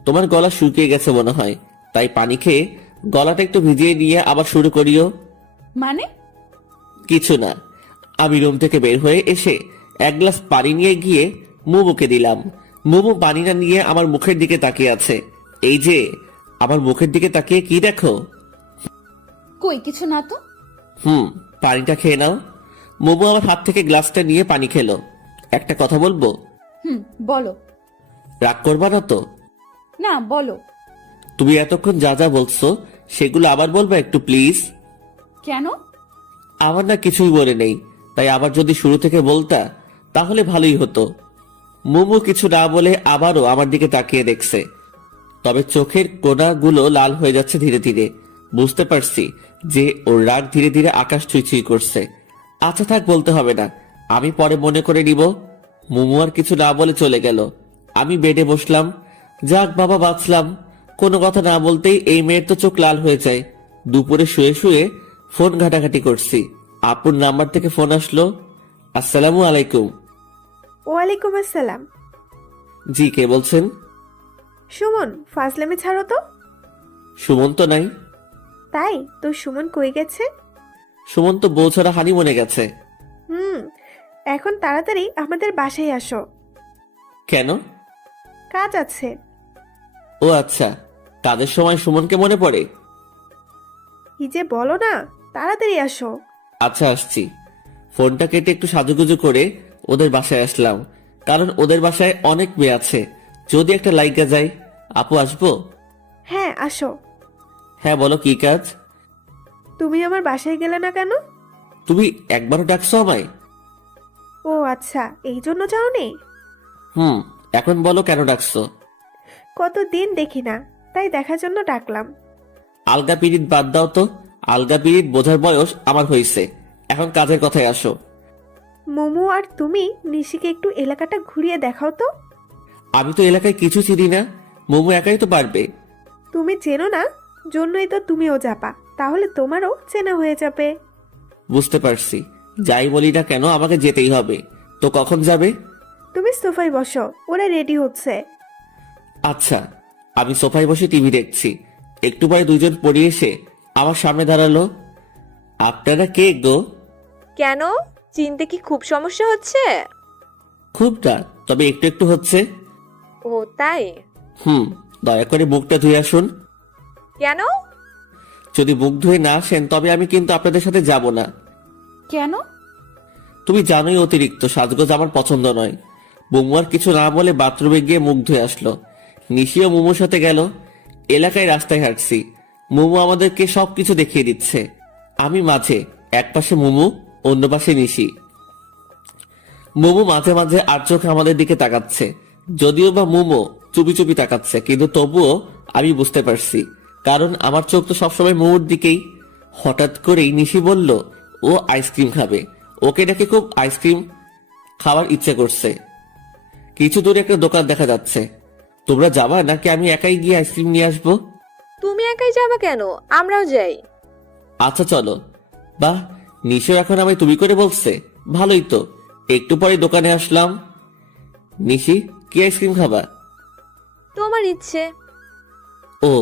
তোমার গলা শুকিয়ে গেছে মনে হয়, তাই পানি খেয়ে গলাটা একটু ভিজিয়ে নিয়ে আবার শুরু করিও। মানে? কিছু না, আমি রুম থেকে বের হয়ে এসে এক গ্লাস পানি নিয়ে গিয়ে মুমুকে দিলাম। মুমু পানিটা নিয়ে আমার মুখের দিকে তাকিয়ে আছে। এই যে আমার মুখের দিকে তাকিয়ে কি দেখো? কই কিছু না তো। পানিটা খেয়ে নাও। মুমু আমার হাত থেকে গ্লাসটা নিয়ে পানি খেলো। একটা কথা বলবো? বলো। রাগ করবা না তো? না, বলো। তুমি এতক্ষণ যা যা বলছো সেগুলো আবার বলবা একটু প্লিজ। কেন? আমার না কিছুই বলে নেই, তাই আবার যদি শুরু থেকে বলতা তাহলে ভালোই হতো। মুমু কিছু না বলে আবারও আমার দিকে তাকিয়ে দেখছে, তবে চোখের কোণাগুলো লাল হয়ে যাচ্ছে ধীরে ধীরে। বুঝতে পারছি যে ওর রাগ ধীরে ধীরে আকাশ ছুঁই করছে। আচ্ছা থাক, বলতে হবে না, আমি পরে মনে করে নিব। মুমু আর কিছু না বলে চলে গেল। আমি বেডে বসলাম। যাক বাবা, বাঁচলাম। কোনো কথা না বলতেই এই মেয়ের তো চোখ লাল হয়ে যায়। দুপুরে শুয়ে শুয়ে ফোন ঘাটাঘাটি করছি, আপুর নাম্বার থেকে ফোন আসলো। আসসালামু আলাইকুম। ওয়ালাইকুম আসসালাম। জি, কে বলছেন? সুমন, ফাজলামি ছাড়ো তো। সুমন তো নাই। তাই তো, সুমন কই গেছে? সুমন তো বউ ছাড়া হানিমুনে গেছে। এখন তাড়াতাড়ি আমাদের বাসায় আসো, কেন? কাজ আছে। ও আচ্ছা, কাজের সময় সুমনকে মনে পড়ে? কি যে বলো না, তাড়াতাড়ি আসো। আচ্ছা আসছি। ফোনটা কেটে একটু সাজুগুজু করে ওদের বাসায় আসলাম, কারণ ওদের বাসায় অনেক মেয়ে আছে, যদি একটা লাইগা যায়। আপু আসবো? হ্যাঁ আসো। হ্যাঁ বলো, কি কাজ? তুমি আমার বাসায় গেলে না কেন? তুমি একবারও ডাকছো আমায়? ও আচ্ছা, এই জন্য যাওনি? এখন বলো কেন ডাকছো? কতদিন দেখি না, তাই দেখার জন্য ডাকলাম। আলগা পিরিত বাদ দাও তো। আলগা পিরিত বোঝার বয়স আমার হয়েছে, এখন কাজের কথায় আসো। মোমো আর তুমি নিশিকে একটু এলাকাটা ঘুরিয়ে দেখাও তো। আমি তো এলাকায় কিছু চিনি না, মোমো একাই তো পারবে। তুমি চেনো না, জন্যই তো তুমিও যাবা, তাহলে তোমারও চেনা হয়ে যাবে। বুঝতে পারছি, যাই বলি না কেন আমাকে যেতেই হবে। তো কখন যাবে? তুমি সোফায় বসো, ওরা রেডি হচ্ছে। আচ্ছা। আমি সোফায় বসে টিভি দেখছি। একটু পরে দুজন পড়ে এসে আমার সামনে দাঁড়ালো। আপনারা কে গো? কেন, চিনতে কি খুব সমস্যা হচ্ছে? খুব না, তবে একটু একটু হচ্ছে। ও তাই? দয়া করে মুখটা ধুয়ে আসুন। কেন? যদি মুখ ধুয়ে না আসেন তবে আমি কিন্তু আপনাদের সাথে যাব না। কেন? তুমি জানোই অতিরিক্ত সাজগোজ আমার পছন্দ নয়। বুমু আর কিছু না বলে বাথরুমে গিয়ে মুখ ধুয়ে আসলো। নিশিও মুমুর সাথে গেল। এলাকায় রাস্তায় হাঁটছি, মুমু আমাদেরকে সবকিছু দেখিয়ে দিচ্ছে। আমি মাঝে, এক পাশে মুমু, অন্য পাশে নিশি। মুমু মাঝে মাঝে আর চোখে আমাদের দিকে তাকাচ্ছে, যদিও বা মুমু চুপি চুপি তাকাচ্ছে, কিন্তু তবুও আমি বুঝতে পারছি, কারণ আমার চোখ তো সবসময় মুমুর দিকেই। হঠাৎ করেই নিশি বলল ও আইসক্রিম খাবে। ওকে নাকি খুব আইসক্রিম খাওয়ার ইচ্ছে করছে। কিছু দূরে একটা দোকান দেখা যাচ্ছে। তোমরা যাবা নাকি আমি একাই গিয়ে আইসক্রিম নিয়ে আসবো? তুমি একাই যাবা কেন, আমরাও যাই। আচ্ছা চলো। বাহ, নিশো এখন আমায় তুমি করে বলছে, ভালোই তো। একটু পরে দোকানে আসলাম। নিশি, কি আইসক্রিম খাবা? তোমার ইচ্ছে। ও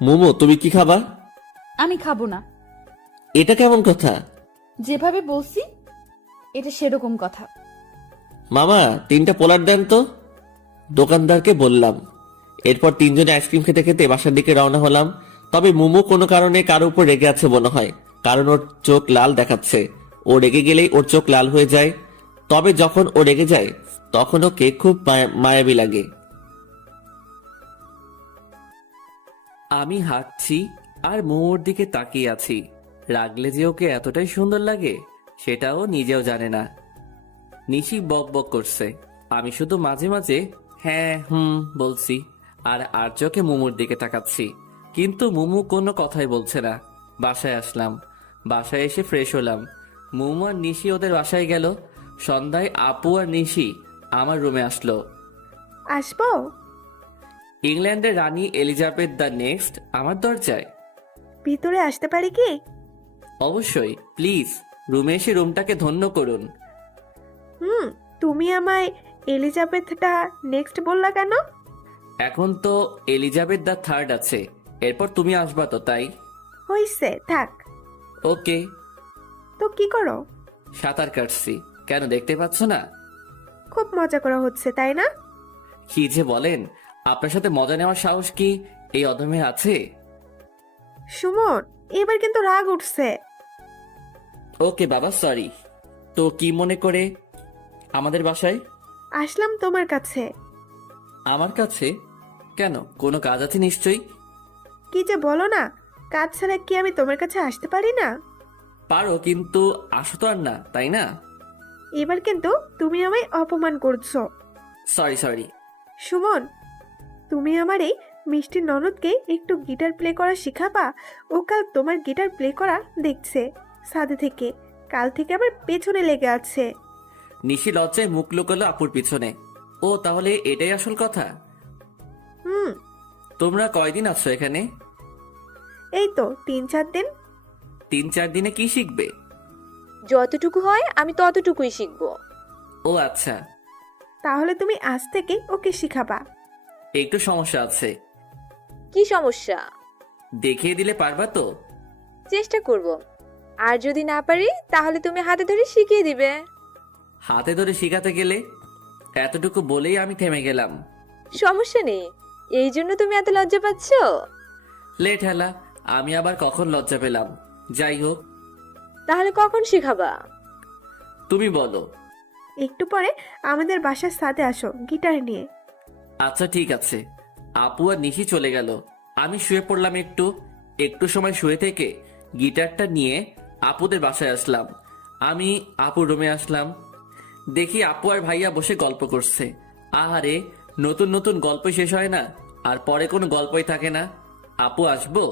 মোমো, তুমি কি খাবা? আমি খাবো না। এটা কেমন কথা? যেভাবে বলছি এটা সেরকম কথা। মামা, 3টা পোলার দেন তো। দোকানদারকে বললাম। এরপর তিনজনে আইসক্রিম খেতে খেতে বাসার দিকে রওনা হলাম। তবে মোমো কোনো কারণে কারো উপর রেগে আছে মনে হয়, কারণ ওর চোখ লাল দেখাচ্ছে। ও রেগে গেলেই ওর চোখ লাল হয়ে যায়, তবে যখন ও রেগে যায় তখন ওকে খুব মায়াবী লাগে। আমি হাঁটছি আর মোমোর দিকে তাকিয়ে আছি। রাগলে যে ওকে এতটাই সুন্দর লাগে সেটাও নিজেও জানে না। নিশি বক বক করছে, আমি শুধু মাঝে মাঝে হ্যাঁ বলছি আর চোখে মোমোর দিকে তাকাচ্ছি, কিন্তু মোমো কোনো কথাই বলছে না। বাসায় আসলাম। বাসায় এসে ফ্রেশ হলাম। মোমো আর নিশি ওদের বাসায় গেল। সন্ধ্যায় আপু আর নিশি আমার রুমে আসলো। আসবো? ইংল্যান্ডের রানী এলিজাবেথ দ্য নেক্সট আমার দরজায়। ভিতরে আসতে পারি কি? অবশ্যই, প্লিজ রুমে এসে রুমটাকে ধন্য করুন। তুমি আমায় এলিজাবেথটা নেক্সট বললা কেন? এখন তো এলিজাবেথ দ্য থার্ড আছে, এরপর তুমি আসবা তো, তাই। হইছে, থাক। ওকে। তো কি করো? সাঁতার কাটছি। কেন, দেখতে পাচ্ছ না? খুব মজা করা হচ্ছে তাই না? কি যে বলেন, আপনার সাথে মজা নেওয়ার সাহস কি এই অধমের আছে? সুমন, এবার কিন্তু রাগ উঠছে। ওকে বাবা, সরি। তো কি মনে করে আমাদের বাসায়? আসলাম তোমার কাছে। আমার কাছে কেন, কোনো কাজ আছে নিশ্চয়ই? কি যে বলো না, কাজ ছাড়া কি আমি তোমার কাছে আসতে পারি না? পারো, কিন্তু আসো তো আর না, তাই না? এবার কিন্তু তুমি আমায় অপমান করছো। Sorry sorry. সুমন, তুমি আমার এই মিষ্টি ননদকে একটু গিটার প্লে করা শিখাবা। ও কাল তোমার গিটার প্লে করা দেখছে ছাদে থেকে, কাল থেকে আবার পেছনে লেগে আছে। নিশি লজ্জায় মুখ লুকালো আপুর পিছনে। ও, তাহলে এটাই আসল কথা? হুম, তোমরা কয়দিন আছো এখানে? এই তো 3-4 দিন। 3-4 দিনে কি শিখবে? যতটুকু হয় আমি ততটুকুই শিখবো। ও আচ্ছা। তাহলে তুমি আজ থেকে ওকে শিখাবা। একটু সমস্যা আছে। কি সমস্যা? দেখিয়ে দিলে পারবা তো? চেষ্টা করব। আর যদি না পারি তাহলে তুমি হাতে ধরে শিখিয়ে দিবে। হাতে ধরে শিখাতে গেলে? এতটুকু বলেই আমি থেমে গেলাম। সমস্যা নেই, এই জন্য তুমি এত লজ্জা পাচ্ছ? লেট হেলা, আমি আবার কখন লজ্জা পেলাম? যাই হোক, তাহলে কখন শিখাবা? তুমি বলো। একটু পরে আমাদের বাসার ছাদে আসো গিটার নিয়ে। আচ্ছা ঠিক আছে। আপু আর নিশি চলে গেল। আমি শুয়ে পড়লাম। একটু একটু সময় শুয়ে থেকে গিটারটা নিয়ে আপুদের বাসায় আসলাম। আমি আপুর রুমে আসলাম। দেখি আপু আর ভাইয়া বসে গল্প করছে। আহারে, নতুন নতুন গল্প শেষ হয় না, আর পরে কোনো গল্পই থাকে না। আপু আসবো?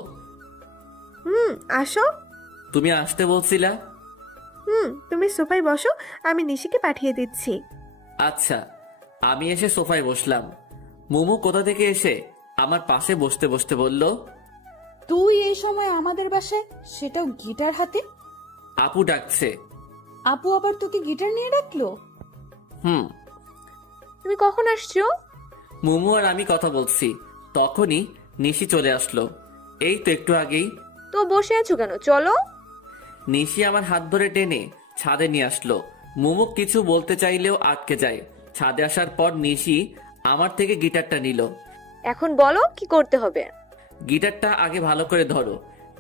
আসো। তুমি আসতে বলছিলা? তুমি সোফায় বসো, আমি নিশিকে পাঠিয়ে দিচ্ছি। আচ্ছা। আমি এসে সোফায় বসলাম। মোমো কোথা থেকে এসে আমার পাশে বসতে বসতে বলল, তুই এই সময় আমাদের বাসায়, সেটাও গিটার হাতে? আপু ডাকছে। আপু আবার তোকে গিটার নিয়ে ডাকলো? হুম। তুমি কখন আসছো? মোমো আর আমি কথা বলছি, তখনই নিশি চলে আসলো। এই তো একটু আগেই। তো বসে আছো কেন, চলো। নিশি আমার হাত ধরে টেনে ছাদে নিয়ে আসলো। মোমো কিছু বলতে চাইলেও আটকে যায়। ছাদে আসার পর নিশি আমার থেকে গিটারটা নিল। এখন বলো কি করতে হবে। গিটারটা আগে ভালো করে ধরো।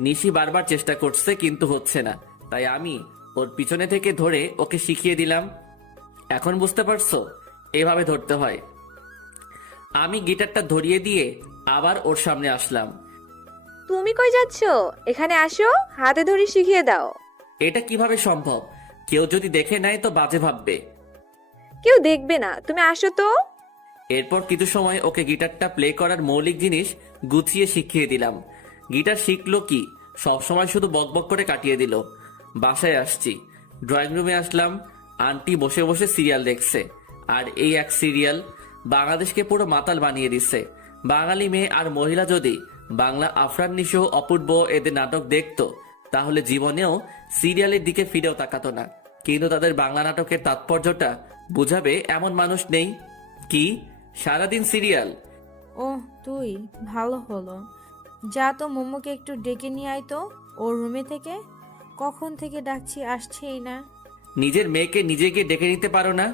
নিশি বারবার চেষ্টা করছে কিন্তু হচ্ছে না, তাই আমি ওর পিছনে থেকে ধরে ওকে শিখিয়ে দিলাম। এখন বুঝতে পারছো, এভাবে ধরতে হয়। আমি গিটারটা ধরিয়ে দিয়ে আবার ওর সামনে আসলাম। তুমি কই যাচ্ছো? এখানে আসো, হাতে ধরে শিখিয়ে দাও। এটা কিভাবে সম্ভব? কেউ যদি দেখে নেয় তো বাজে ভাববে। কেউ দেখবে না, তুমি আসো তো। এরপর কিছু সময় ওকে গিটারটা প্লে করার মৌলিক জিনিস গুছিয়ে শিখিয়ে দিলাম। গিটার শিখলো কি, সবসময় শুধু বকবক করে কাটিয়ে দিল। বাসায় আসছি, ড্রয়িং রুমে আসলাম। আন্টি বসে বসে সিরিয়াল দেখছে। আর এই এক সিরিয়াল বাংলাদেশকে পুরো মাতাল বানিয়ে দিচ্ছে। বাঙালি মেয়ে আর মহিলা যদি বাংলা আফরান নিশো, অপূর্ব এদের নাটক দেখতো, তাহলে জীবনেও সিরিয়ালের দিকে ফিরেও তাকাতো না। কিন্তু তাদের বাংলা নাটকের তাৎপর্যটা বুঝাবে এমন মানুষ নেই। কি সারাদিন সিরিয়াল? ওহ, তুই, ভালো হলো। যা তো মোমোকে একটু ডেকে নিয়ে আয় তো ওর রুমে থেকে। কখন থেকে ডাকছি, আসছেই না। নিজের মেয়েকে নিজেকে ডেকে নিতে পারো না?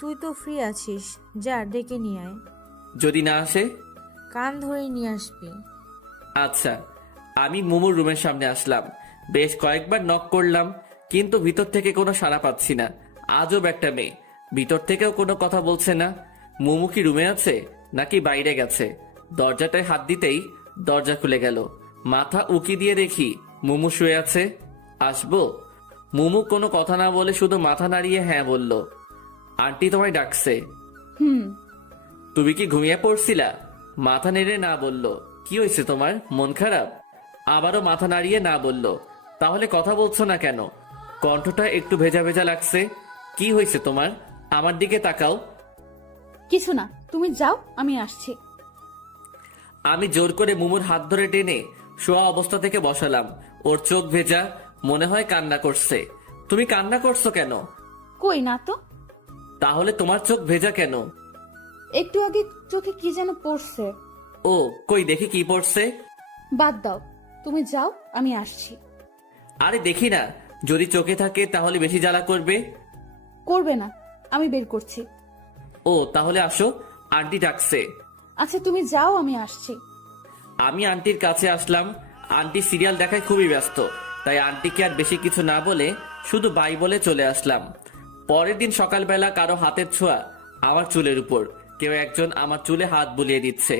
তুই তো ফ্রি আছিস, যা ডেকে নিয়ে আয়। যদি না আসে? কান ধরে নিয়ে আসবি। আচ্ছা। আমি মুমুর রুমের সামনে আসলাম। বেশ কয়েকবার নক করলাম, কিন্তু ভিতর থেকে কোনো সাড়া পাচ্ছি না। আজব একটা মেয়ে, ভিতর থেকেও কোনো কথা বলছে না। মুমু কি রুমে আছে নাকি বাইরে গেছে? দরজাটায় হাত দিতেই দরজা খুলে গেল। মাথা উকি দিয়ে দেখি মুমু শুয়ে আছে। আসবো? মুমু কোনো কথা না বলে শুধু মাথা নাড়িয়ে হ্যাঁ বলল। আন্টি তোমায় ডাকছে। হুম। তুমি কি ঘুমিয়ে পড়ছিলা? মাথা নেড়ে না বলল। কি হয়েছে তোমার, মন খারাপ? আবারও মাথা নাড়িয়ে না বলল। তাহলে কথা বলছো না কেন? কণ্ঠটা একটু ভেজা ভেজা লাগছে। কি হয়েছে তোমার? আমার দিকে তাকাও। কিছু না, তুমি যাও, আমি আসছি। আমি জোর করে মুমুর হাত ধরে টেনে শোয়া অবস্থা থেকে বসালাম। ওর চোখ ভেজা, মনে হয় কান্না করছে। তুমি কান্না করছো কেন? কই না তো। তাহলে তোমার চোখ ভেজা কেন? একটু আগে চোখে কি যেন পড়ছে। ও, কই দেখি কি পড়ছে। বাদ দাও, তুমি যাও, আমি আসছি। আরে দেখি না, যদি চোখে থাকে তাহলে বেশি জ্বালা করবে। করবে না, আমি বের করছি। ও তাহলে আসো, আন্টি ডাকছে। আচ্ছা তুমি যাও, আমি আসছি। আমি আন্টির কাছে আসলাম। আন্টি সিরিয়াল দেখায় খুবই ব্যস্ত, তাই আন্টিকে আর বেশি কিছু না বলে শুধু বাই বলে চলে আসলাম। পরের দিন সকালবেলা কারো হাতের ছোঁয়া আমার চুলের উপর, কেউ একজন আমার চুলে হাত বুলিয়ে দিচ্ছে।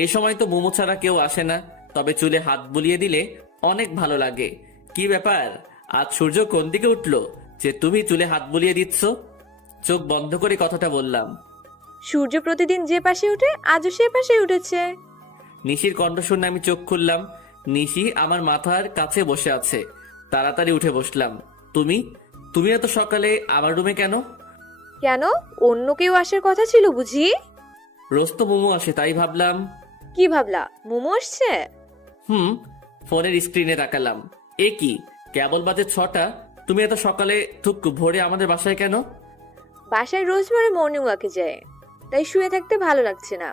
এই সময় তো মোমো ছাড়া কেউ আসে না, তবে চুলে হাত বুলিয়ে দিলে অনেক ভালো লাগে। কি ব্যাপার, আজ সূর্য কোন দিকে উঠলো যে তুমি চুলে হাত বুলিয়ে দিচ্ছ? চোখ বন্ধ করে কথাটা বললাম। সূর্য প্রতিদিন যে পাশে উঠে আজও সে পাশে উঠেছে। নিশির কণ্ঠ শুনে আমি চোখ খুললাম। নিশি আমার মাথার কাছে বসে আছে। তাড়াতাড়ি উঠে বসলাম। তুমি তুমি এত সকালে আমার রুমে কেন? কেন, অন্য কেউ আসার কথা ছিল বুঝি? রোজ তো মোমো আসে, তাই ভাবলাম। কি ভাবলা, মোমো আসছে? ফোনের স্ক্রিনে তাকালাম। এ কি, কেবল বাজে 6টা, তুমি এত সকালে থুক ভোরে আমাদের বাসায় কেন? বাসায় রোজ ভোরে মর্নিং ওয়াকে যায়, তাই শুয়ে থাকতে ভালো লাগছে না।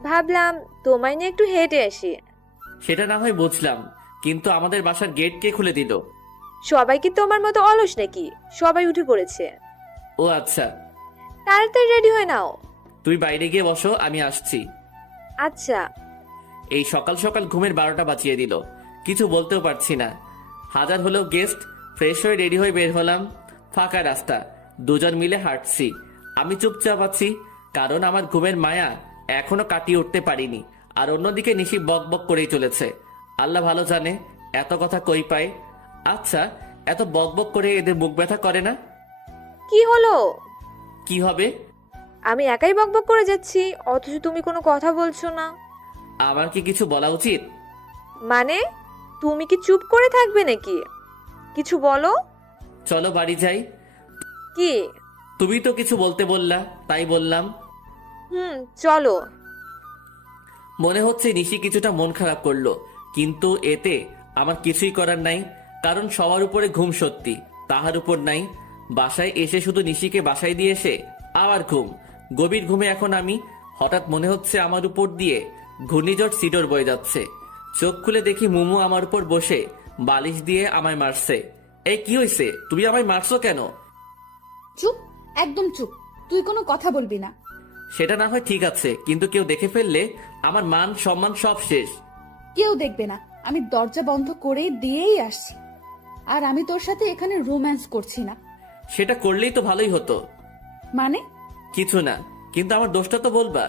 ভাবলাম তোমায় নিয়ে একটু হেঁটে আসি। সেটা না হয় বুঝলাম, কিন্তু আমাদের বাসার গেট কে খুলে দিল? সবাই কি তোমার মতো অলস নাকি? সবাই উঠে পড়েছে। ও আচ্ছা, তাড়াতাড়ি রেডি হয়ে নাও। তুমি বাইরে গিয়ে বসো, আমি আসছি। আচ্ছা। এই সকাল সকাল ঘুমের 12টা বাজিয়ে দিল। কিছু বলতেও পারছি না। হাজার হলেও গেস্ট। ফ্রেশ হয়ে রেডি হয়ে বের হলাম। ফাঁকা রাস্তা, দুজন মিলে হাঁটছি। আমি চুপচাপ আছি, কারণ আমার ঘুমের মায়া এখনো কাটিয়ে উঠতে পারিনি। আর অন্যদিকে নিশি বক বক করেই চলেছে। আল্লাহ ভালো জানে এত কথা কই পায়। আচ্ছা, এত বক বক করে এদের মুখ ব্যথা করে না? কি হলো? কি হবে? আমি একাই বকবক করে যাচ্ছি, অথচ তুমি কোনো কথা বলছো না। আমার কি কিছু বলা উচিত? মানে, তুমি কি চুপ করে থাকবে নাকি? কিছু বলো। চলো বাড়ি যাই। কি? তুমি তো কিছু বলতে বললা, তাই বললাম। চলো। মনে হচ্ছে নিশি কিছুটা মন খারাপ করলো, কিন্তু এতে আমার কিছুই করার নাই। কারণ সবার উপরে ঘুম সত্যি, তাহার উপর নাই। বাসায় এসে শুধু নিশিকে বাসায় দিয়ে এসে আবার ঘুম। গভীর ঘুমে এখন আমি। হঠাৎ মনে হচ্ছে আমার উপর দিয়ে ঘূর্ণিঝড় সিডর বয়ে যাচ্ছে। চোখ খুলে দেখি মুমু আমার উপর বসে বালিশ দিয়ে আমায় মারছে। এই কি হয়েছে, তুমি আমায় মারছো কেন? চুপ, একদম চুপ, তুই কোনো কথা বলবি না। সেটা না হয় ঠিক আছে, কিন্তু কেউ দেখে ফেললে আমার মান সম্মান সব শেষ। কেউ দেখবে না, আমি দরজা বন্ধ করে দিয়েই আসছি। আর আমি তোর সাথে এখানে রোম্যান্স করছি না। সেটা করলেই তো ভালোই হতো। মানে? কিছু না, কিন্তু আমার দোষটা তো বলবা।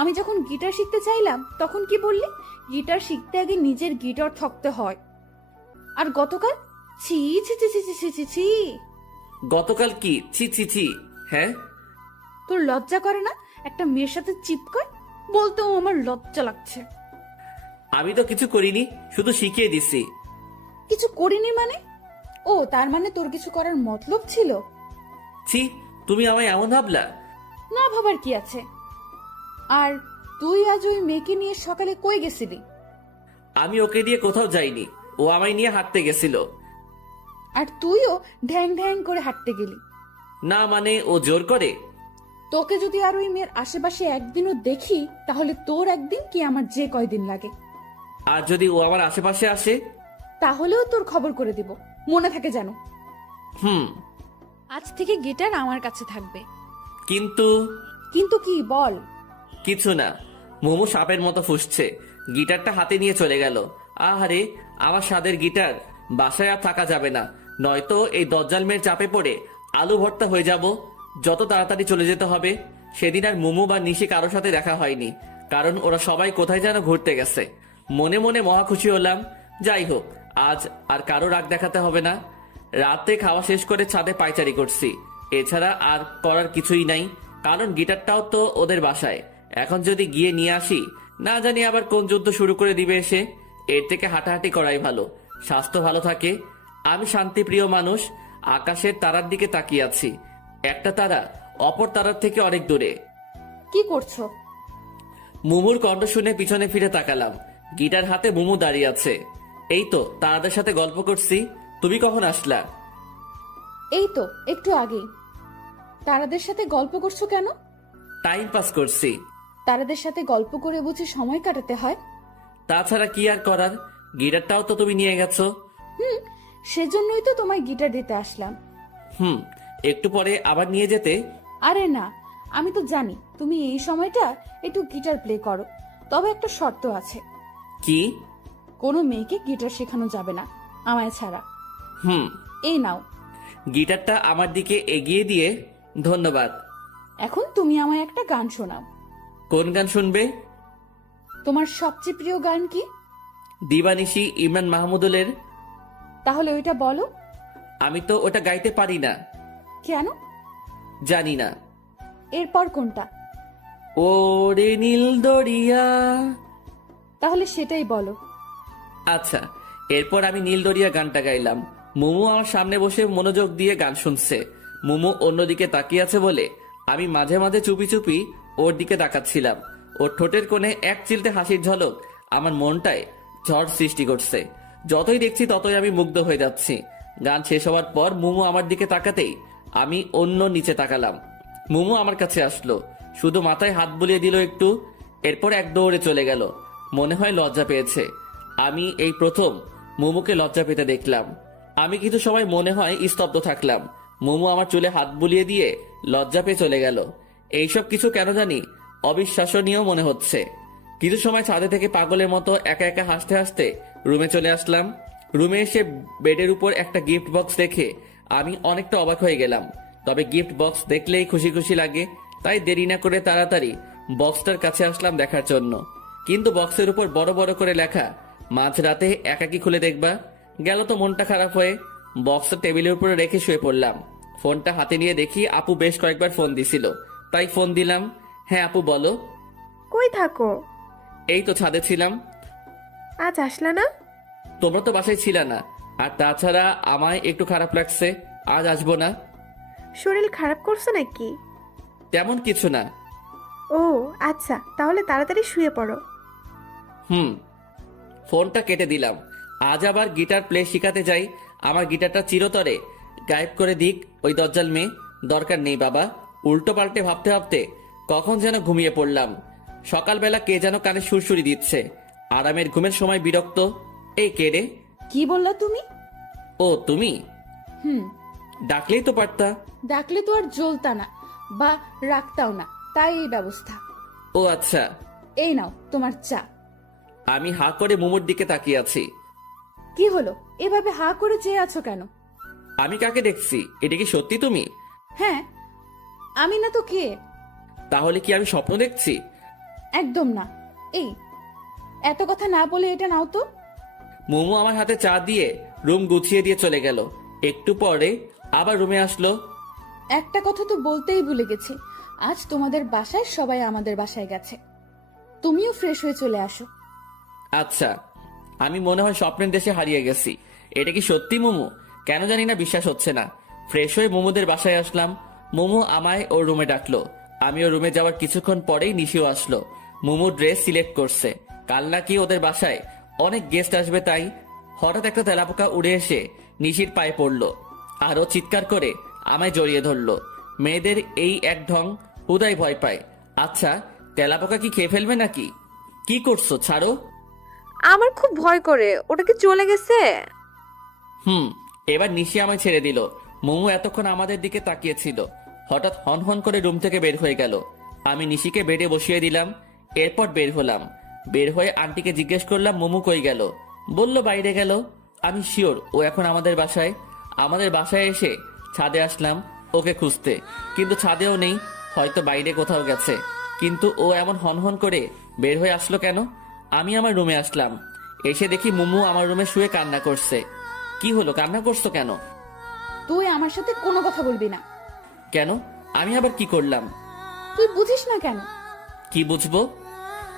আমি যখন গিটার শিখতে চাইলাম তখন কি বললি? গিটার শিখতে আগে নিজের গিটার থাকতে হয়। আর গতকাল ছি ছি ছি ছি ছি ছি ছি। গতকাল কি ছি ছি ছি? হ্যাঁ, তোর লজ্জা করে না একটা মেয়ের সাথে চিপকায়? বলতেও আমার লজ্জা লাগছে। আমি তো কিছু করিনি, শুধু শিখিয়ে দিছি। কিছু করিনি মানে? ও তার মানে তোর কিছু করার মতলব ছিল? ছি, তুমি আমায় এমন ভাবলা? না ভাবার কি আছে। আর তুই আজ ওই মেয়েকে নিয়ে সকালে কই গেছিলি? আমি ওকে দিয়ে কোথাও যাইনি, ও আমায় নিয়ে হাঁটতে গেছিল। আর তুইও ঢ্যাং ঢ্যাং করে হাঁটতে গেলি? না মানে, ও জোর করে। তোকে যদি আর ওই মেয়ের আশেপাশে একদিনও দেখি, তাহলে তোর একদিন কি আমার যে কয়দিন লাগে। আর যদি ও আমার আশেপাশে আসে? তাহলেও তোর খবর করে দিব, মনে থাকে যেন। হুম। আজ থেকে গিটার আমার কাছে থাকবে। কিন্তু? কিন্তু কি বল? কিছু না। মোমো সাপের মতো ফুসছে, গিটারটা হাতে নিয়ে চলে গেল। আহারে, আমার স্বাদের গিটার। বাসায় আর থাকা যাবে না, নয়তো এই দজ্জাল মেয়ের চাপে পড়ে আলু ভর্তা হয়ে যাব। যত তাড়াতাড়ি চলে যেতে হবে। সেদিন আর মোমো বা নিশি কারোর সাথে দেখা হয়নি, কারণ ওরা সবাই কোথায় যেন ঘুরতে গেছে। মনে মনে মহা খুশি হলাম। যাই হোক, আজ আর কারো রাগ দেখাতে হবে না। রাতে খাওয়া শেষ করে ছাদে পায়চারি করছি, এছাড়া আর করার কিছুই নাই। কারণ গিটারটাও তো ওদের বাসায়। এখন যদি গিয়ে নিয়ে আসি, না জানি আবার কোন যুদ্ধ শুরু করে দিবে এসে। এর থেকে হাঁটাহাঁটি করাই ভালো, স্বাস্থ্য ভালো থাকে। আমি শান্তিপ্রিয় মানুষ। আকাশের তারার দিকে তাকিয়ে আছি। একটা তারা অপর তারার থেকে অনেক দূরে। কি করছো? মুমুর কণ্ঠ শুনে পিছনে ফিরে তাকালাম। গিটার হাতে মুমু দাঁড়িয়ে আছে। এই তো তারাদের সাথে গল্প করছি। তুমি কখন আসলা? এই তো একটু আগেই। তারাদের সাথে গল্প করছো কেন? টাইম পাস করছি। তারাদের সাথে গল্প করে বুঝি সময় কাটাতে হয়? তাছাড়া কি আর করার, গিটারটাও তো তুমি নিয়ে গেছো। সেজন্যই তো তোমায় গিটার দিতে আসলাম। হুম, একটু পরে আবার নিয়ে যেতে। আরে না, আমি তো জানি তুমি এই সময়টা একটু গিটার প্লে করো, তবে একটা শর্ত আছে। কি? কোনো মেয়েকে গিটার শেখানো যাবে না আমায় ছাড়া। হুম। এই নাও। গিটারটা আমার দিকে এগিয়ে দিয়ে, ধন্যবাদ। এখন তুমি আমায় একটা গান শোনাও। কোন গান শুনবে? তোমার সবচেয়ে প্রিয় গান কি? দিবানিশি ইমরান মাহমুদুলের। তাহলে ওইটা বলো। আমি তো ওটা গাইতে পারি না। কেন? জানি না। এরপর কোনটা? ওরে নীল দরিয়া। তাহলে সেটাই বলো। আচ্ছা, এরপর আমি নীল দরিয়া গানটা গাইলাম। মুমু আমার সামনে বসে মনোযোগ দিয়ে গান শুনছে। মুমু অন্যদিকে তাকিয়ে আছে বলে আমি মাঝে মাঝে চুপি চুপি ওর দিকে তাকাচ্ছিলাম। ওর ঠোঁটের কোণে এক চিলতে হাসির ঝলক আমার মনটায় ঝড় সৃষ্টি করছে। যতই দেখছি ততই আমি মুগ্ধ হয়ে যাচ্ছি। গান শেষ হওয়ার পর মুমু আমার দিকে তাকাতেই আমি অন্য নিচে তাকালাম। মুমু আমার কাছে আসলো, শুধু মাথায় হাত বুলিয়ে দিল একটু, এরপর এক দৌড়ে চলে গেল। মনে হয় লজ্জা পেয়েছে। আমি এই প্রথম মুমুকে লজ্জা পেতে দেখলাম। আমি কিছু সময় মনে হয় স্তব্ধ থাকলাম। মুমু আমার চুলে হাত বুলিয়ে দিয়ে লজ্জা পেয়ে চলে গেল। এইসব কিছু কেন জানি অবিশ্বাসনীয় মনে হচ্ছে। কিছু সময় ছাদে থেকে পাগলের মতো একা একা হাসতে হাসতে রুমে চলে আসলাম। রুমে এসে বেডের উপর একটা গিফট বক্স দেখে আমি অনেকটা অবাক হয়ে গেলাম। তবে গিফট বক্স দেখলেই খুশি খুশি লাগে, তাই দেরি না করে তাড়াতাড়ি বক্সটার কাছে আসলাম দেখার জন্য। কিন্তু বক্সের উপর বড় বড় করে লেখা, মাঝরাতে একাকি খুলে দেখবা। গেল তো মনটা খারাপ হয়ে বক্সটা টেবিলের উপরে রেখে শুয়ে পড়লাম। ফোনটা হাতে নিয়ে দেখি আপু বেশ কয়েকবার ফোন দিছিল, তাই ফোন দিলাম। হ্যাঁ আপু বলো। কই থাকো? এই তো ছাদে ছিলাম। আজ আসলা না? তোমরা তো বাসায় ছিল না, আর তাছাড়া আমায় একটু খারাপ লাগছে, আজ আসবো না। শরীর খারাপ করছো নাকি? তেমন কিছু না। ও আচ্ছা, তাহলে তাড়াতাড়ি শুয়ে পড়ো। হুম। ফোনটা কেটে দিলাম। আজ আবার গিটার প্লে শিখাতে যাই, আমার গিটারটা চিরতরে গায়েব করে দিক ওই দজ্জাল মেয়ে। দরকার নেই বাবা। উল্টো পাল্টে ভাবতে ভাবতে কখন যেন ঘুমিয়ে পড়লাম। সকালবেলা কে যেন কানে সুরসুরি দিচ্ছে। আরামের ঘুমের সময় বিরক্ত। এই কে রে? কি বললা তুমি? ও তুমি? হুম। ডাকলেই তো পারতা। ডাকলে তো আর জ্বলতা না বা রাখতাও না, তাই এই ব্যবস্থা। ও আচ্ছা। এই নাও তোমার চা। আমি হা করে মুমুর দিকে তাকিয়ে আছি। কি হলো, এভাবে হা করে চেয়ে আছো কেন? আমি কাকে দেখছি? এটা কি সত্যি তুমি? হ্যাঁ, আমি না তো কে? তাহলে কি আমি স্বপ্ন দেখছি? একদম না। এই এত কথা না বলে এটা নাও তো। মোমো আমার হাতে চা দিয়ে রুম গুছিয়ে দিয়ে চলে গেল। একটু পরে আবার রুমে আসলো। একটা কথা তো বলতেই ভুলে গেছি, আজ তোমাদের বাসায় সবাই আমাদের বাসায় গেছে। তুমিও ফ্রেশ হয়ে চলে আসো। আচ্ছা, আমি মনে হয় স্বপ্নের দেশে হারিয়ে গেছি। এটা কি সত্যি মোমো? কেন জানি না বিশ্বাস হচ্ছে না। ফ্রেশ হয়ে মোমোদের বাসায় আসলাম। মোমো আমায় ওর রুমে ডাকলো। আমি ওর রুমে যাওয়ার কিছুক্ষণ পরেই নিশিও আসলো। মোমো ড্রেস সিলেক্ট করছে, কাল নাকি ওদের বাসায় অনেক গেস্ট আসবে, তাই হঠাৎ একটা তেলাপোকা উড়ে এসে নিশির পায়ে পড়লো। আরও চিৎকার করে আমায় জড়িয়ে ধরলো। মেয়েদের এই এক ঢং হুদাই ভয় পায়। আচ্ছা, তেলাপোকা কি খেয়ে ফেলবে নাকি? কি করছো, ছাড়ো। আমার খুব ভয় করে, ওটা কি চলে গেছে? এবার নিশি আমায় ছেড়ে দিল। মোমো এতক্ষণ আমাদের দিকে তাকিয়েছিল, হঠাৎ হন হন করে রুম থেকে বের হয়ে গেল। আমি নিশিকে বেডে বসিয়ে দিলাম, এরপর বের হলাম। বের হয়ে আন্টিকে জিজ্ঞেস করলাম মোমো কই গেল। বলল বাইরে গেল। আমি শিওর ও এখন আমাদের বাসায়। আমাদের বাসায় এসে ছাদে আসলাম ওকে খুঁজতে, কিন্তু ছাদেও নেই, হয়তো বাইরে কোথাও গেছে। কিন্তু ও এমন হনহন করে বের হয়ে আসলো কেন? আমি আমার রুমে আসলাম, এসে দেখি মোমো আমার রুমে শুয়ে কান্না করছে। কি হলো, কান্না করছো কেন? তুই আমার সাথে কোনো কথা বলবি না। কেন? আমি আবার কি করলাম? তুই বুঝিস না কেন? কি বুঝবো?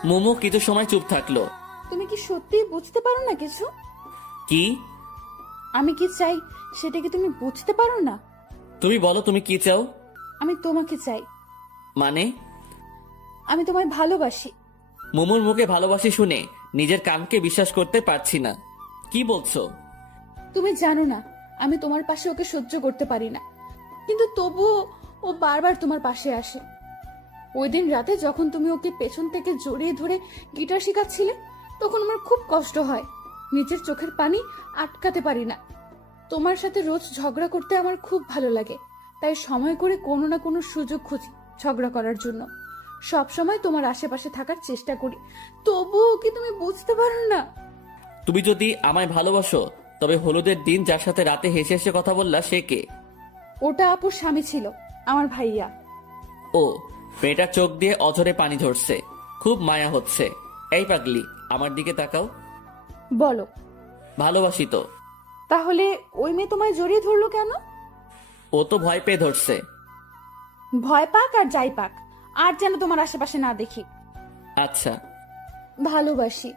মোমো কিছু সময় চুপ থাকলো। তুমি কি সত্যি বুঝতে পারো না কিছু? কি? আমি কি চাই সেটা কি তুমি বুঝতে পারো না? তুমি বলো, তুমি কি চাও? আমি তোমাকে চাই। মানে? আমি তোমায় ভালোবাসি। মোমোর মুখে ভালোবাসি শুনে নিজের কানকে বিশ্বাস করতে পারছি না। কি বলছো? তুমি জানো না আমি তোমার পাশে ওকে সহ্য করতে পারি না, কিন্তু তবুও ও বারবার তোমার পাশে আসে। ওই দিন রাতে যখন তুমি ওকে পেছন থেকে জড়িয়ে ধরে গিটার শেখাচ্ছিলে, তখন আমার খুব কষ্ট হয়, নিজের চোখের পানি আটকাতে পারি না। তোমার সাথে রোজ ঝগড়া করতে আমার খুব ভালো লাগে, তাই সময় করে কোনো না কোনো সুযোগ খুঁজি ঝগড়া করার জন্য। সব সময় তোমার আশেপাশে থাকার চেষ্টা করি, তবুও কি তুমি বুঝতে পারো না? তুমি যদি আমায় ভালোবাসো তবে হলুদের দিন যার সাথে রাতে হেসে হেসে কথা বললা সে কে? ওটা আপুর স্বামী ছিল, আমার ভাইয়া। ও, মেয়েটার চোখ দিয়ে অঝরে পানি ঝরছে, খুব মায়া হচ্ছে। এই পাগলি, আমার দিকে তাকাও। বলো। ভালোবাসি তো। তাহলে ওই মেয়ে তোমায় জড়িয়ে ধরলো কেন? ও তো ভয় পেয়ে ধরছে। ভয় পাক আর যাই পাক, আর যেন তোমার আশেপাশে না দেখি। আচ্ছা। ভালোবাসি।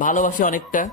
ভালোবাসি অনেকটা।